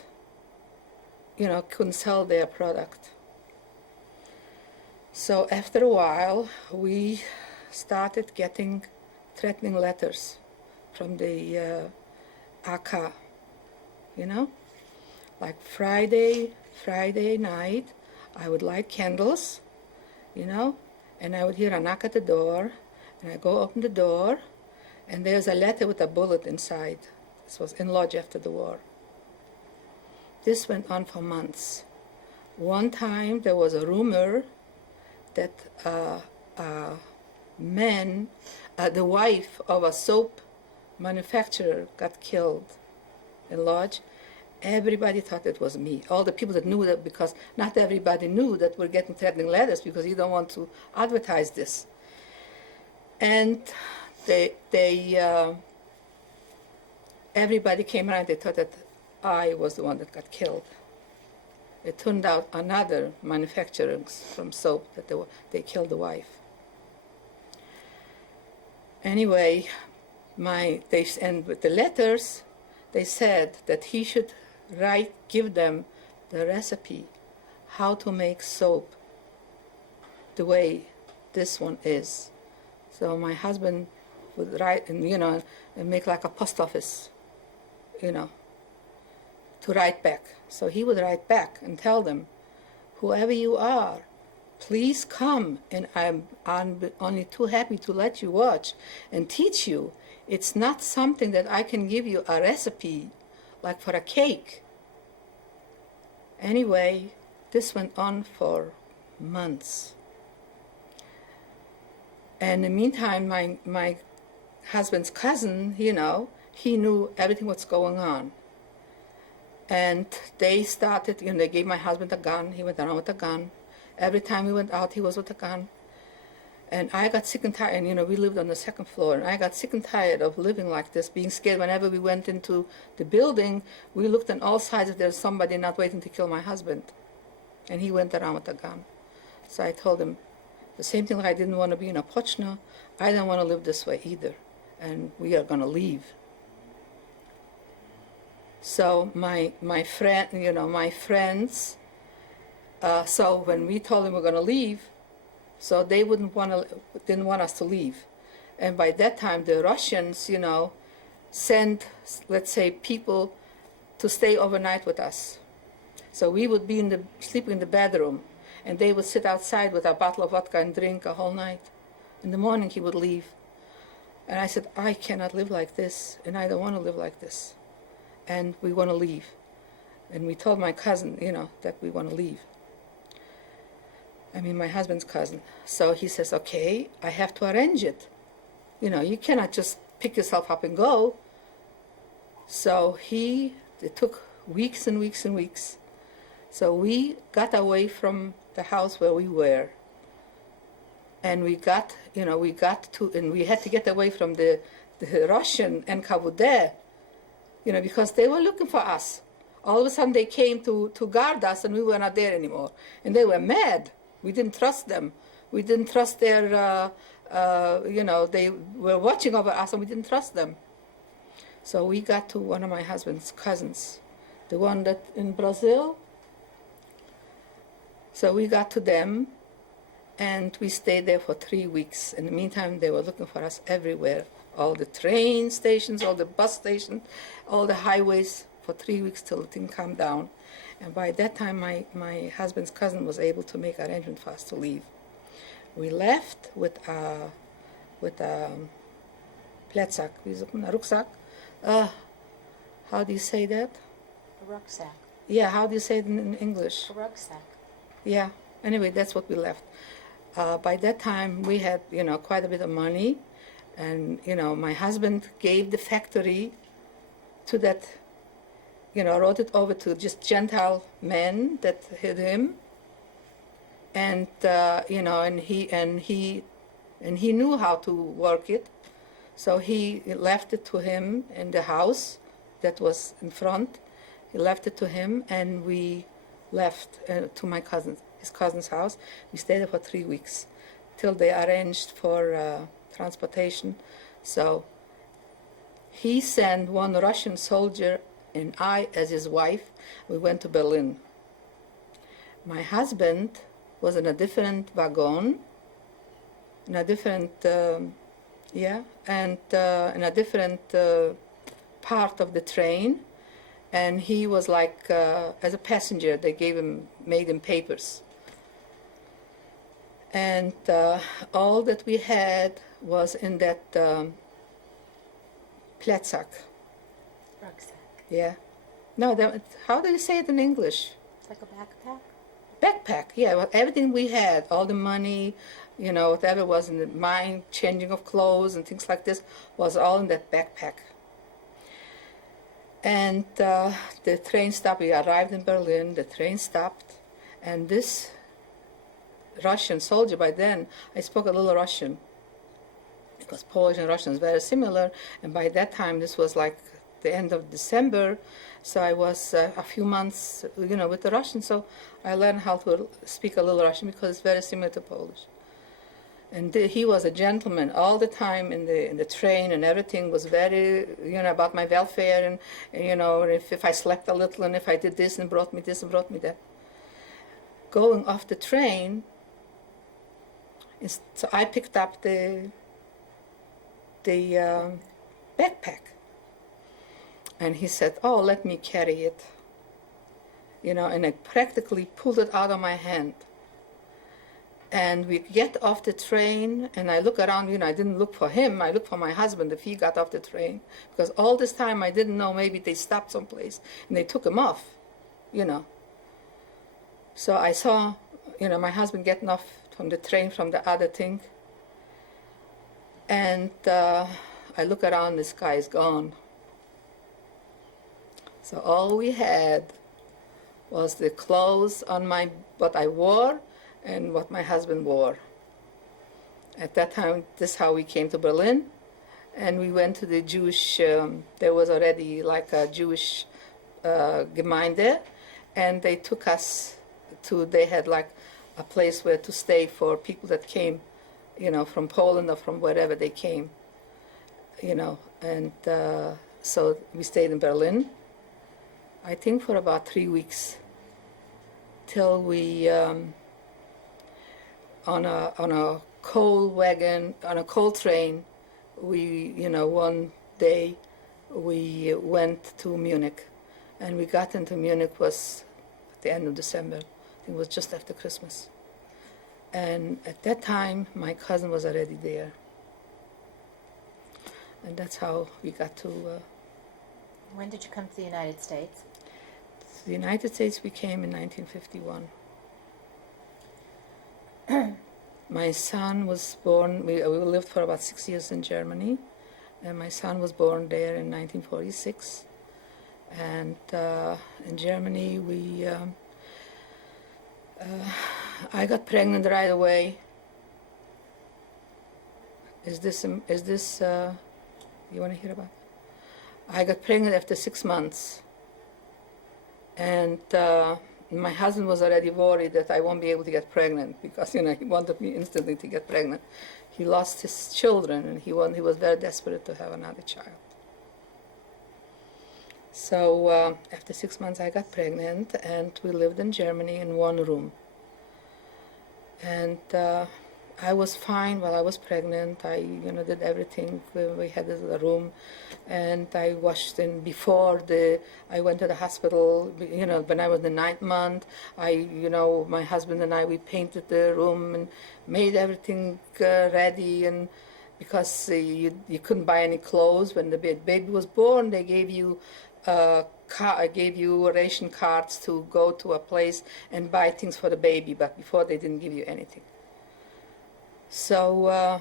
you know, couldn't sell their product. So after a while, we started getting threatening letters from the AK, you know? Like Friday night, I would light candles, you know, and I would hear a knock at the door, and I go open the door, and there's a letter with a bullet inside. This was in Lodz after the war. This went on for months. One time there was a rumor that a man, the wife of a soap manufacturer, got killed in Lodz. Everybody thought it was me. All the people that knew that, because not everybody knew that we're getting threatening letters, because you don't want to advertise this. And everybody came around. They thought that I was the one that got killed. It turned out another manufacturer from soap that they killed the wife. Anyway, and with the letters, they said that he should give them the recipe how to make soap the way this one is. So my husband would write, and you know, and make like a post office, you know, to write back. So he would write back and tell them, whoever you are, please come, and I'm only too happy to let you watch and teach you. It's not something that I can give you a recipe like for a cake. Anyway, this went on for months. And in the meantime, my husband's cousin, you know, he knew everything what's going on. And they started, you know, they gave my husband a gun. He went around with a gun. Every time we went out, he was with a gun. And I got sick and tired, and you know, we lived on the second floor, and I got sick and tired of living like this, being scared. Whenever we went into the building, we looked on all sides if there's somebody not waiting to kill my husband. And he went around with a gun. So I told him, the same thing like I didn't want to be in a Pochna, I don't want to live this way either, and we are going to leave. So my friends, so when we told them we're going to leave, so they didn't want us to leave. And by that time, the Russians, you know, sent, let's say, people to stay overnight with us. So we would be sleeping in the bedroom, and they would sit outside with a bottle of vodka and drink a whole night. In the morning, he would leave. And I said, I cannot live like this, and I don't want to live like this. And we want to leave. And we told my cousin, you know, that we want to leave. I mean, my husband's cousin. So he says, okay, I have to arrange it. You know, you cannot just pick yourself up and go. So it took weeks and weeks and weeks. So we got away from the house where we were. And we had to get away from the Russian NKVD, you know, because they were looking for us. All of a sudden they came to guard us, and we were not there anymore. And they were mad. We didn't trust them. We didn't trust their, they were watching over us, and we didn't trust them. So we got to one of my husband's cousins, the one that in Brazil. So we got to them, and we stayed there for 3 weeks. In the meantime, they were looking for us everywhere. All the train stations, all the bus stations, all the highways, for 3 weeks till the thing calmed down. And by that time, my husband's cousin was able to make arrangement for us to leave. We left with a plecak, a rucksack. How do you say that? A rucksack. Yeah, how do you say it in English? A rucksack. Yeah, anyway, that's what we left. By that time, we had, you know, quite a bit of money, And, my husband gave the factory to that, wrote it over to just Gentile men that hid him. And, and he knew how to work it. So he left it to him in the house that was in front. He left it to him, and we left to his cousin's house. We stayed there for 3 weeks till they arranged for transportation. So he sent one Russian soldier and I as his wife. We went to Berlin. My husband was in a different wagon, in a different, in a different part of the train. And he was like, as a passenger, they made him papers. And all that we had was in that Pletzak. Rucksack. Yeah. No, how do you say it in English? It's like a backpack? Backpack, yeah. Well, everything we had, all the money, whatever was in the mine, changing of clothes and things like this, was all in that backpack. And the train stopped. We arrived in Berlin. The train stopped, and this Russian soldier, by then, I spoke a little Russian, because Polish and Russian is very similar, and by that time, this was like the end of December, so I was a few months, with the Russian, so I learned how to speak a little Russian, because it's very similar to Polish. And he was a gentleman all the time in the train, and everything was very, about my welfare, and if I slept a little, and if I did this, and brought me this, and brought me that. Going off the train, so I picked up the backpack, and he said, "Oh, let me carry it," and I practically pulled it out of my hand. And we get off the train, and I look around, I didn't look for him, I looked for my husband if he got off the train. Because all this time I didn't know, maybe they stopped someplace and they took him off, So I saw, my husband getting off from the train from the other thing. And I look around, this guy is gone. So all we had was the clothes on what I wore, and what my husband wore. At that time, this is how we came to Berlin, and we went to the Jewish, there was already like a Jewish Gemeinde, and they took us they had like a place where to stay for people that came, from Poland or from wherever they came, and so we stayed in Berlin, I think for about 3 weeks, till we, on a coal wagon, on a coal train, we, one day we went to Munich, and we got into Munich was at the end of December. I think it was just after Christmas. And at that time, my cousin was already there. And that's how we got to... When did you come to the United States? To the United States we came in 1951. My son was born, we lived for about 6 years in Germany, and my son was born there in 1946. And in Germany, I got pregnant right away. Is this you want to hear about it? I got pregnant after 6 months. And my husband was already worried that I won't be able to get pregnant because, he wanted me instantly to get pregnant. He lost his children, and he was very desperate to have another child. So after 6 months, I got pregnant, and we lived in Germany in one room. And I was fine while I was pregnant. I, did everything. We had a room, and I washed in before I went to the hospital. When I was in the 9th month, my husband and I, we painted the room and made everything ready. And because you couldn't buy any clothes when the baby was born, they gave you ration cards to go to a place and buy things for the baby. But before, they didn't give you anything. So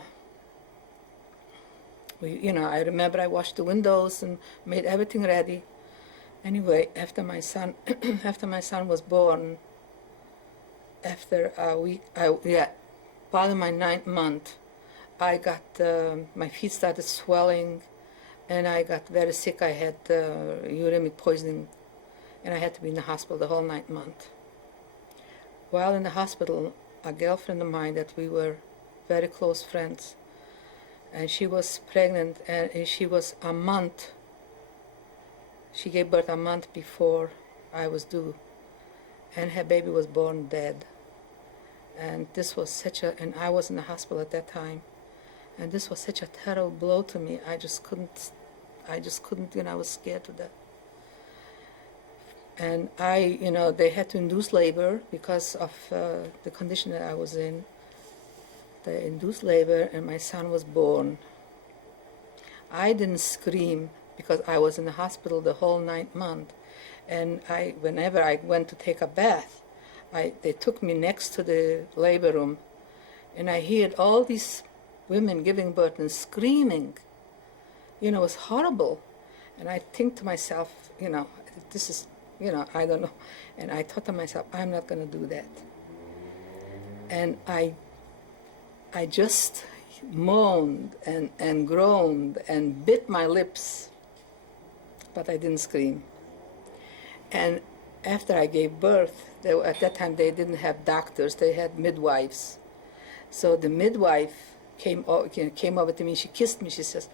I remember I washed the windows and made everything ready. Anyway, after my son, after my son was born, after a week, part of my 9th month, I got, my feet started swelling, and I got very sick. I had uremic poisoning, and I had to be in the hospital the whole 9th month. While in the hospital, a girlfriend of mine that we were very close friends, and she was pregnant, and she was a month. She gave birth a month before I was due, and her baby was born dead. And this was and I was in the hospital at that time, and this was such a terrible blow to me. I just couldn't, I was scared to death. And they had to induce labor because of the condition that I was in. They induced labor, and my son was born. I didn't scream because I was in the hospital the whole 9th month. And whenever I went to take a bath, they took me next to the labor room, and I heard all these women giving birth and screaming. It was horrible. And I think to myself, this is, I don't know. And I thought to myself, I'm not going to do that. And I just moaned and groaned and bit my lips, but I didn't scream. And after I gave birth, at that time they didn't have doctors, they had midwives. So the midwife came over to me, she kissed me, she says,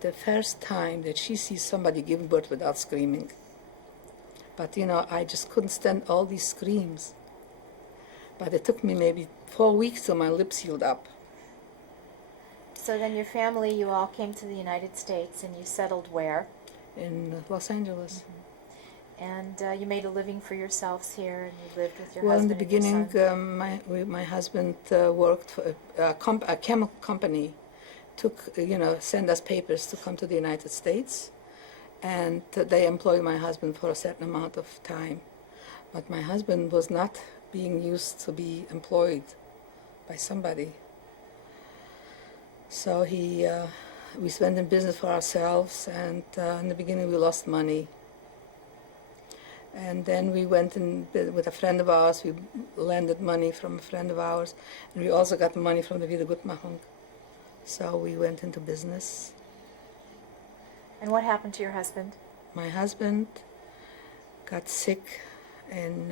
the first time that she sees somebody giving birth without screaming. But I just couldn't stand all these screams. But it took me maybe 4 weeks till my lips healed up. So then your family, you all came to the United States, and you settled where? In Los Angeles. And you made a living for yourselves here, and you lived with your Well, in husband the and your beginning, son. my husband worked for a chemical company, send us papers to come to the United States, and they employed my husband for a certain amount of time. But my husband was not being used to be employed by somebody. So we went in business for ourselves, and in the beginning we lost money. And then we went in with a friend of ours, we lended money from a friend of ours, and we also got money from the Wiedergutmachung. So we went into business. And what happened to your husband? My husband got sick in,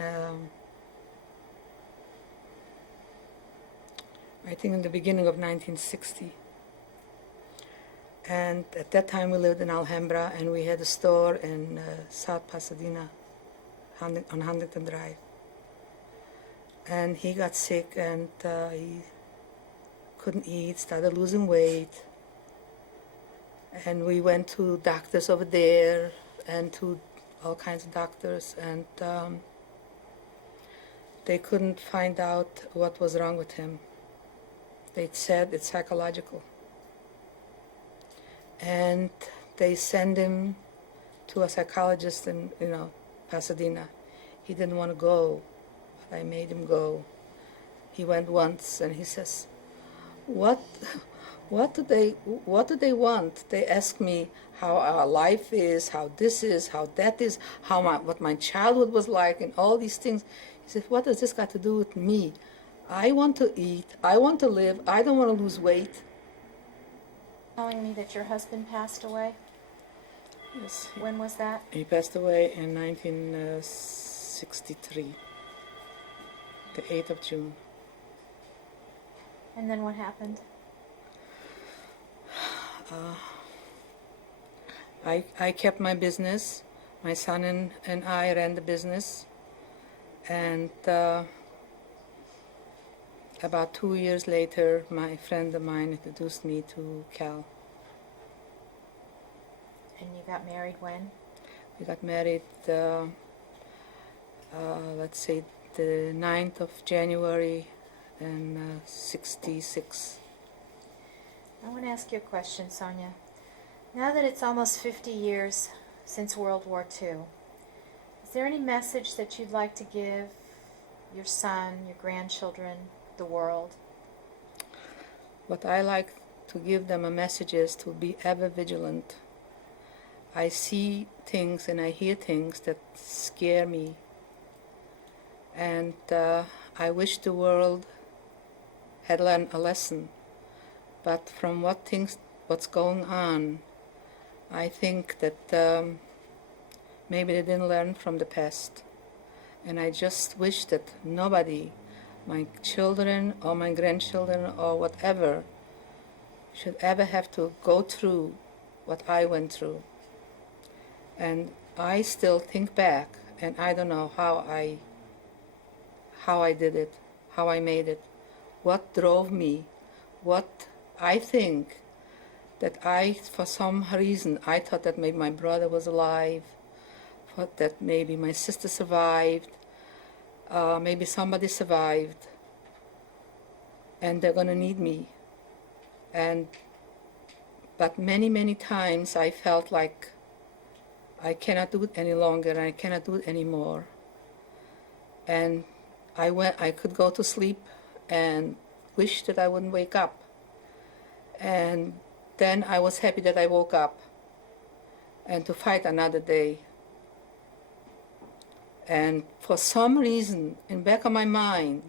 I think in the beginning of 1960. And at that time we lived in Alhambra, and we had a store in South Pasadena on Huntington Drive. And he got sick, and he couldn't eat, started losing weight. And we went to doctors over there and to all kinds of doctors, and they couldn't find out what was wrong with him. They said it's psychological. And they sent him to a psychologist in Pasadena. He didn't want to go, but I made him go. He went once, and he says, what do they want? They ask me how our life is, how this is, how that is, what my childhood was like, and all these things. He said, what does this got to do with me? I want to eat, I want to live, I don't want to lose weight. Telling me that your husband passed away? Yes. When was that? He passed away in 1963, the 8th of June. And then what happened? I kept my business. My son and I ran the business. And about 2 years later, my friend of mine introduced me to Cal. And you got married when? We got married, let's say, the 9th of January in 66. I want to ask you a question, Sonia. Now that it's almost 50 years since World War II, is there any message that you'd like to give your son, your grandchildren, the world? What I like to give them a message is to be ever vigilant. I see things and I hear things that scare me. And I wish the world had learned a lesson. But from what's going on, I think that maybe they didn't learn from the past. And I just wish that nobody, my children or my grandchildren or whatever, should ever have to go through what I went through. And I still think back, and I don't know how I did it, how I made it, what drove me, what I think that for some reason, I thought that maybe my brother was alive, thought that maybe my sister survived, maybe somebody survived, and they're going to need me. But many, many times I felt like I cannot do it any longer, and I cannot do it anymore. And I could go to sleep and wish that I wouldn't wake up. And then I was happy that I woke up and to fight another day. And for some reason, in the back of my mind,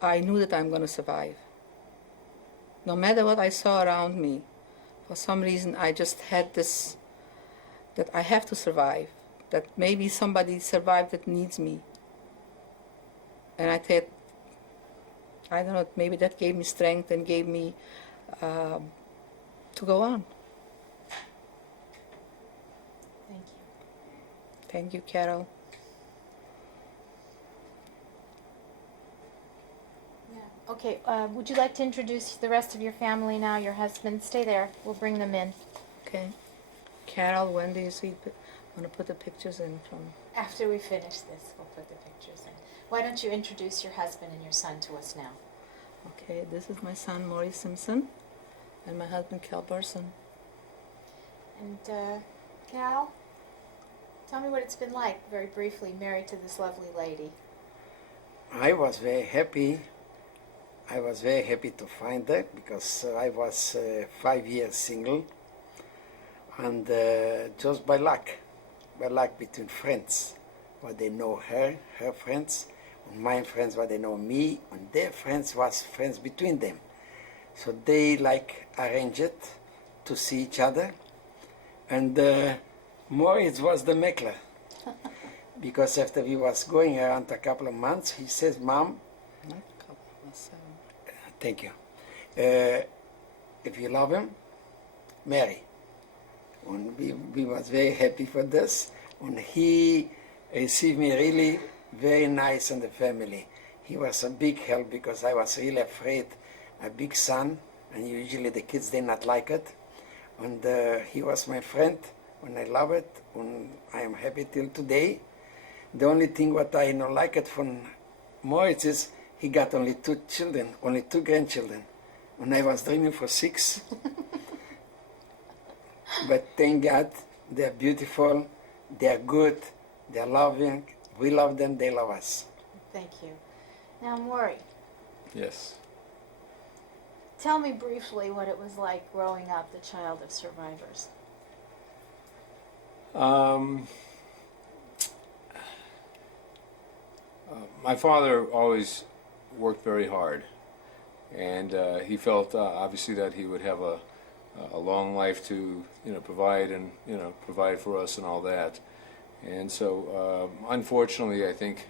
I knew that I'm going to survive. No matter what I saw around me, for some reason I just had this, that I have to survive, that maybe somebody survived that needs me. And I thought, I don't know, maybe that gave me strength and gave me to go on. Thank you. Thank you, Carol. Yeah. Okay, would you like to introduce the rest of your family now, your husband? Stay there. We'll bring them in. Okay. Carol, when do you want to put the pictures in from? After we finish this, we'll put the pictures in. Why don't you introduce your husband and your son to us now? Okay, this is my son, Maurice Simpson, and my husband, Cal Berson. And Cal, tell me what it's been like, very briefly, married to this lovely lady. I was very happy. I was very happy to find her because I was 5 years single, and just by luck between friends, what they know her friends, and my friends what they know me, and their friends was friends between them. So they arranged it to see each other, and Moritz was the maker. Because after we was going around a couple of months, he says, "Mom, thank you. If you love him, marry." And we was very happy for this. And he received me really very nice in the family. He was a big help because I was really afraid, a big son, and usually the kids did not like it. And he was my friend, and I love it, and I am happy till today. The only thing what I don't like it from Moritz is he got only 2 children, only 2 grandchildren. And I was dreaming for 6. But thank God, they're beautiful, they're good, they're loving. We love them, they love us. Thank you. Now, Maury, Yes. tell me briefly what it was like growing up the child of survivors. My father always worked very hard, and he felt obviously that he would have a long life to provide for us and all that. And so unfortunately, I think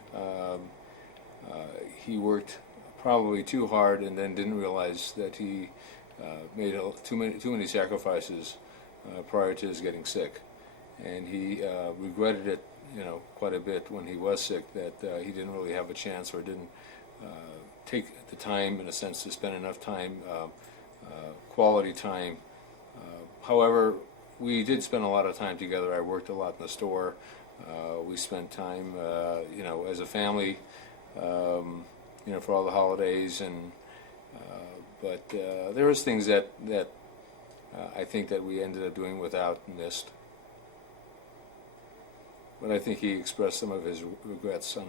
he worked probably too hard and then didn't realize that he made too many sacrifices prior to his getting sick, and he regretted it quite a bit when he was sick, that he didn't really have a chance or didn't take the time, in a sense, to spend enough time, quality time. However, we did spend a lot of time together. I worked a lot in the store. We spent time, as a family, for all the holidays, and but there was things that I think that we ended up doing without and missed. But I think he expressed some of his regrets on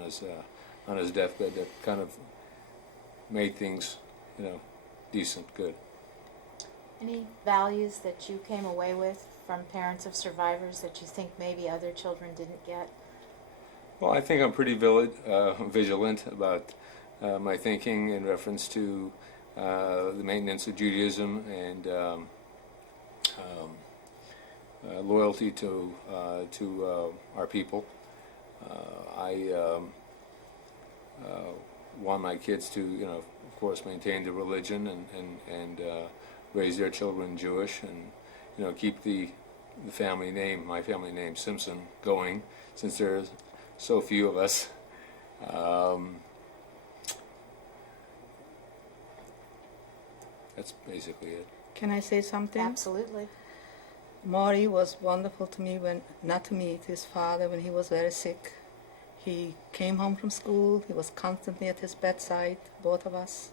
his deathbed that kind of made things, decent, good. Any values that you came away with from parents of survivors that you think maybe other children didn't get? Well, I think I'm pretty vigilant about my thinking in reference to the maintenance of Judaism and loyalty to our people. I want my kids to, of course, maintain the religion and raise their children Jewish, and keep the family name, my family name Simpson, going, since there's so few of us. That's basically it. Can I say something? Absolutely. Maury was wonderful to me not to me, to his father when he was very sick. He came home from school, he was constantly at his bedside, both of us.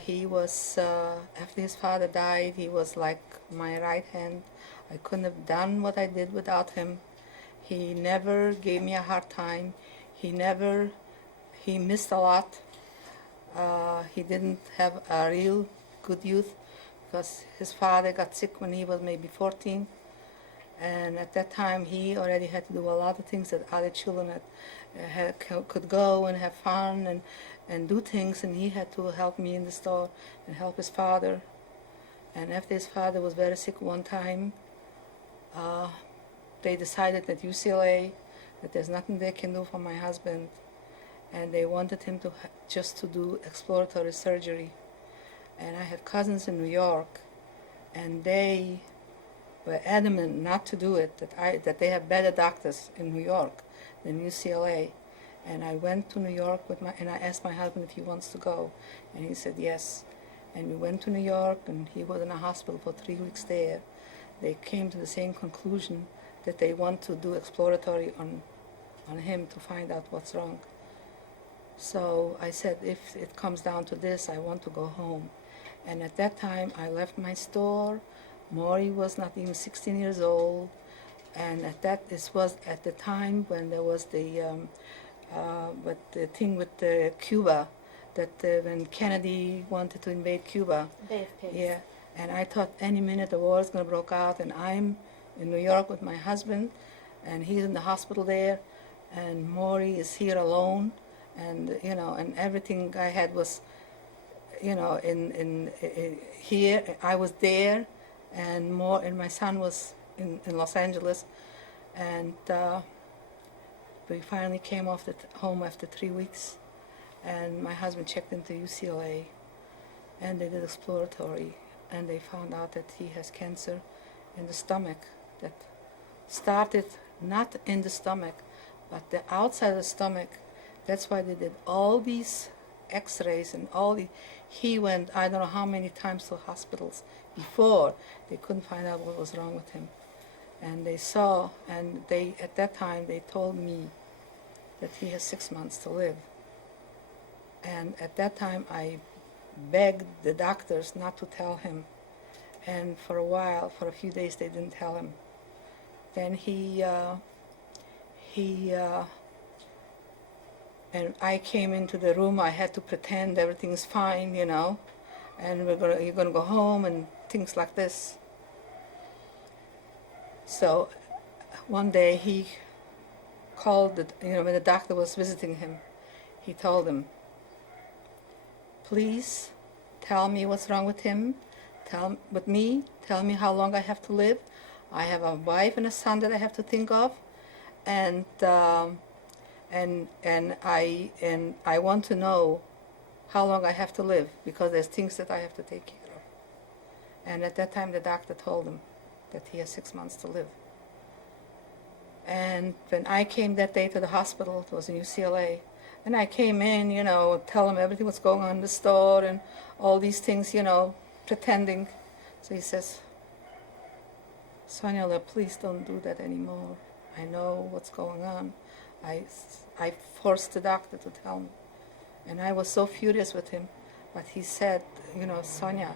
He was, after his father died, he was like my right hand. I couldn't have done what I did without him. He never gave me a hard time. He missed a lot. He didn't have a real good youth because his father got sick when he was maybe 14. And at that time, he already had to do a lot of things that other children could go and have fun and do things, and he had to help me in the store and help his father. And after his father was very sick one time, they decided at UCLA that there's nothing they can do for my husband, and they wanted him to just to do exploratory surgery. And I had cousins in New York, and they were adamant not to do it, that they have better doctors in New York than UCLA. And I went to New York and I asked my husband if he wants to go, and he said yes. And we went to New York, and he was in a hospital for 3 weeks there. They came to the same conclusion that they want to do exploratory on him to find out what's wrong. So I said, if it comes down to this, I want to go home. And at that time, I left my store. Maury was not even 16 years old, and this was at the time when there was the thing with Cuba, that when Kennedy wanted to invade Cuba. Bay of Pigs. Yeah, and I thought any minute the war is going to break out, and I'm in New York with my husband, and he's in the hospital there, and Maury is here alone, and and everything I had was, in here. I was there, and my son was in Los Angeles, and we finally came home after 3 weeks, and my husband checked into UCLA, and they did exploratory, and they found out that he has cancer in the stomach that started not in the stomach, but the outside of the stomach. That's why they did all these x-rays and he went, I don't know how many times to hospitals before they couldn't find out what was wrong with him. And they saw, and at that time they told me that he has 6 months to live. And at that time I begged the doctors not to tell him. And for a few days they didn't tell him. Then and I came into the room. I had to pretend everything's fine, and you're gonna go home and things like this. So one day he called when the doctor was visiting him, he told him, please tell me what's wrong with him, tell me how long I have to live. I have a wife and a son that I have to think of, and I want to know how long I have to live, because there's things that I have to take care of. And at that time the doctor told him that he has 6 months to live. And when I came that day to the hospital, it was in UCLA, and I came in, tell him everything was going on in the store and all these things, pretending. So he says, Sonia, please don't do that anymore. I know what's going on. I forced the doctor to tell me. And I was so furious with him. But he said, Sonia,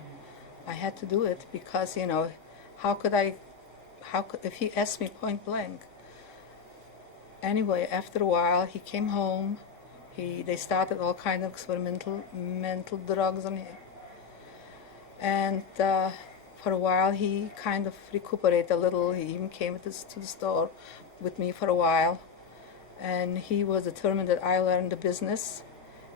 I had to do it because, if he asked me point blank. Anyway, after a while, he came home. They started all kind of experimental drugs on him. And for a while he kind of recuperated a little. He even came to the store with me for a while. And he was determined that I learned the business.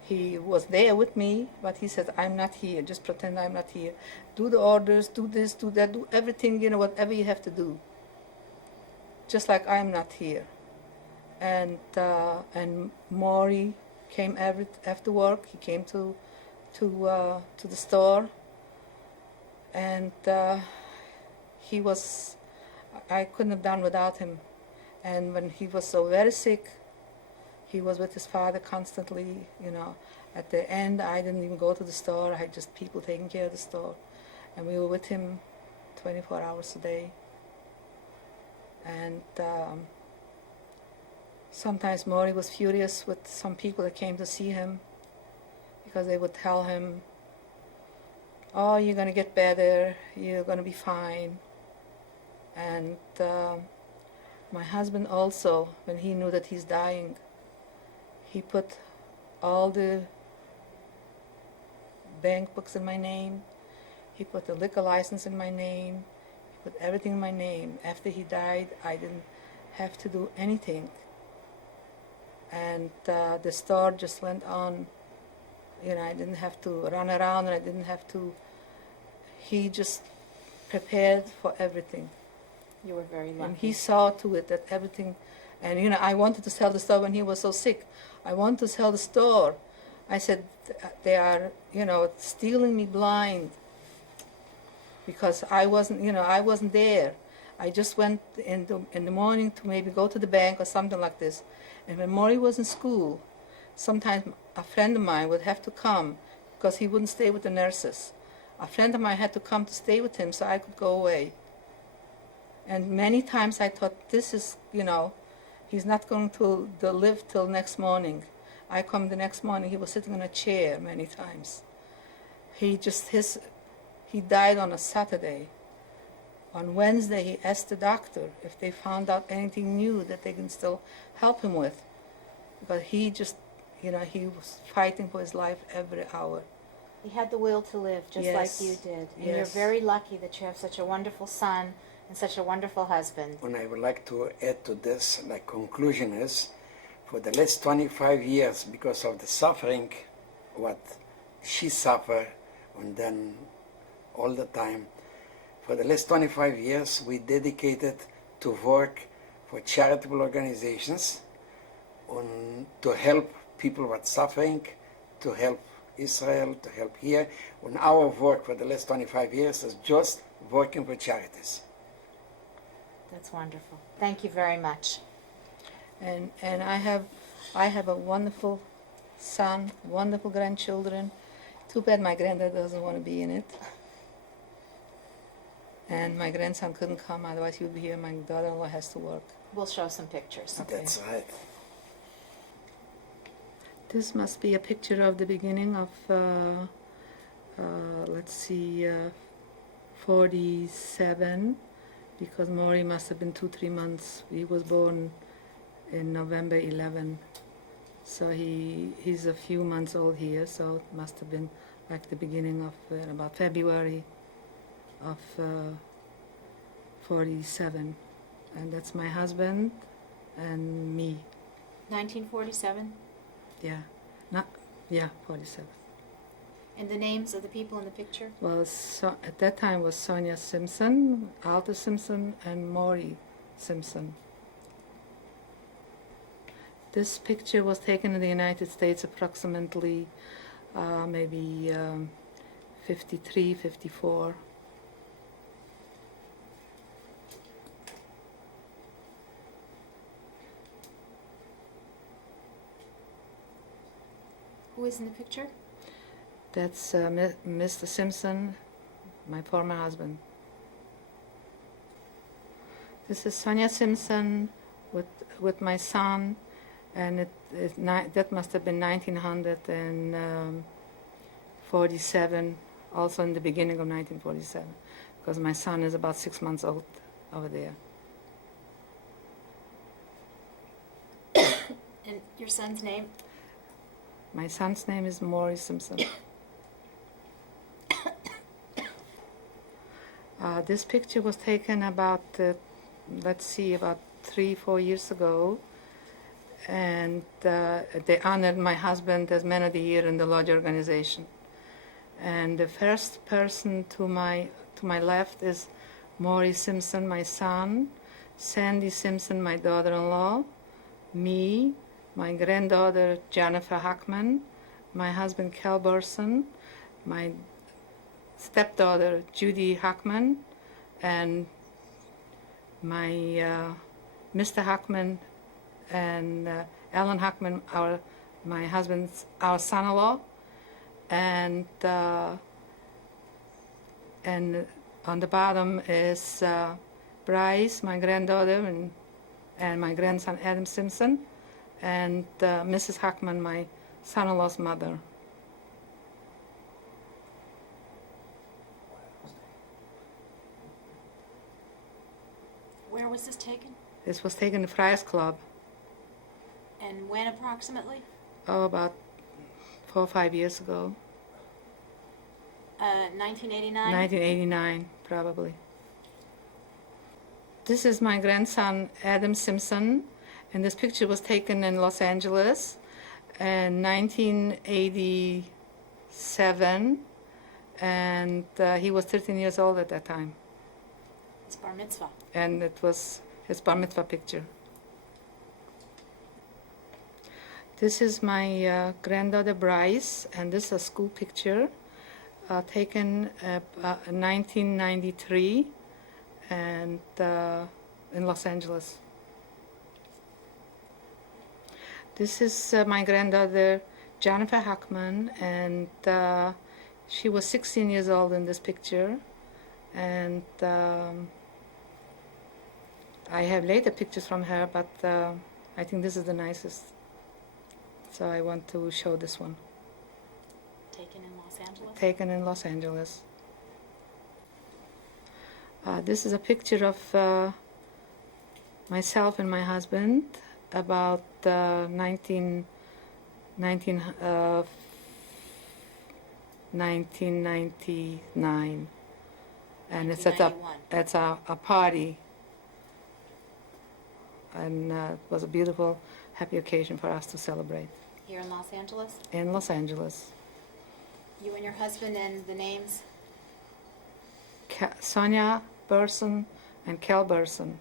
He was there with me, but he said, I'm not here. Just pretend I'm not here. Do the orders, do this, do that, do everything, whatever you have to do. Just like I'm not here. And Maury came after work. He came to the store. And I couldn't have done without him. And when he was so very sick, he was with his father constantly, At the end, I didn't even go to the store. I had just people taking care of the store. And we were with him 24 hours a day. And sometimes Maury was furious with some people that came to see him because they would tell him, oh, you're going to get better, you're going to be fine. And my husband also, when he knew that he's dying, he put all the bank books in my name. He put the liquor license in my name. He put everything in my name. After he died, I didn't have to do anything. And the store just went on. I didn't have to run around, and I didn't have to. He just prepared for everything. You were very lucky. And he saw to it that everything, and I wanted to sell the store when he was so sick. I wanted to sell the store. I said, they are, stealing me blind, because I wasn't there. I just went in the morning to maybe go to the bank or something like this. And when Maury was in school, sometimes a friend of mine would have to come because he wouldn't stay with the nurses. A friend of mine had to come to stay with him so I could go away. And many times I thought, this is, he's not going to live till next morning. I come the next morning, he was sitting in a chair many times. He died on a Saturday. On Wednesday, he asked the doctor if they found out anything new that they can still help him with. Because he just, he was fighting for his life every hour. He had the will to live, just Yes. like you did. And Yes. you're very lucky that you have such a wonderful son and such a wonderful husband. And I would like to add to this, like conclusion is, for the last 25 years, because of the suffering, what she suffered, and then all the time, for the last 25 years, we dedicated to work for charitable organizations, to help people who are suffering, to help Israel, to help here. And our work for the last 25 years is just working for charities. That's wonderful. Thank you very much. And I have a wonderful son, wonderful grandchildren. Too bad my granddad doesn't want to be in it. And my grandson couldn't come, otherwise he would be here. My daughter-in-law has to work. We'll show some pictures. Okay. That's right. This must be a picture of the beginning of, let's see, 47, because Maury must have been 2-3 months. He was born in November 11, so he's a few months old here, so it must have been like the beginning of about February of 47. And that's my husband and me. 1947? Yeah, 47. And the names of the people in the picture? Well, so at that time was Sonia Simpson, Alta Simpson, and Maury Simpson. This picture was taken in the United States approximately maybe 53, 54. Who is in the picture? That's Mr. Simpson, my former husband. This is Sonia Simpson with my son, and that must have been 1947, also in the beginning of 1947, because my son is about 6 months old over there. And your son's name? My son's name is Maury Simpson. This picture was taken about, let's see, about 3-4 years ago, and they honored my husband as Man of the Year in the Lodge organization. And the first person to my left is Maury Simpson, my son, Sandy Simpson, my daughter-in-law, me, my granddaughter Jennifer Huckman, my husband Cal Berson, my stepdaughter Judy Huckman, and my Mr. Huckman and Alan Huckman, our son-in-law, and on the bottom is Bryce, my granddaughter, and my grandson Adam Simpson, and Mrs. Huckman, my son-in-law's mother. Where was this taken? This was taken in the Friars Club. And when approximately? Oh, about 4 or 5 years ago. 1989? 1989, probably. This is my grandson, Adam Simpson, and this picture was taken in Los Angeles in 1987, and he was 13 years old at that time. It's bar mitzvah. And it was his bar mitzvah picture. This is my granddaughter Bryce, and this is a school picture taken in 1993 and in Los Angeles. This is my granddaughter Jennifer Huckman, and she was 16 years old in this picture, and I have later pictures from her, but I think this is the nicest. So I want to show this one. Taken in Los Angeles? Taken in Los Angeles. This is a picture of myself and my husband about 1999. And it's at a party. And it was a beautiful, happy occasion for us to celebrate. Here in Los Angeles? In Los Angeles. You and your husband, and the names? Sonia Berson and Cal Berson.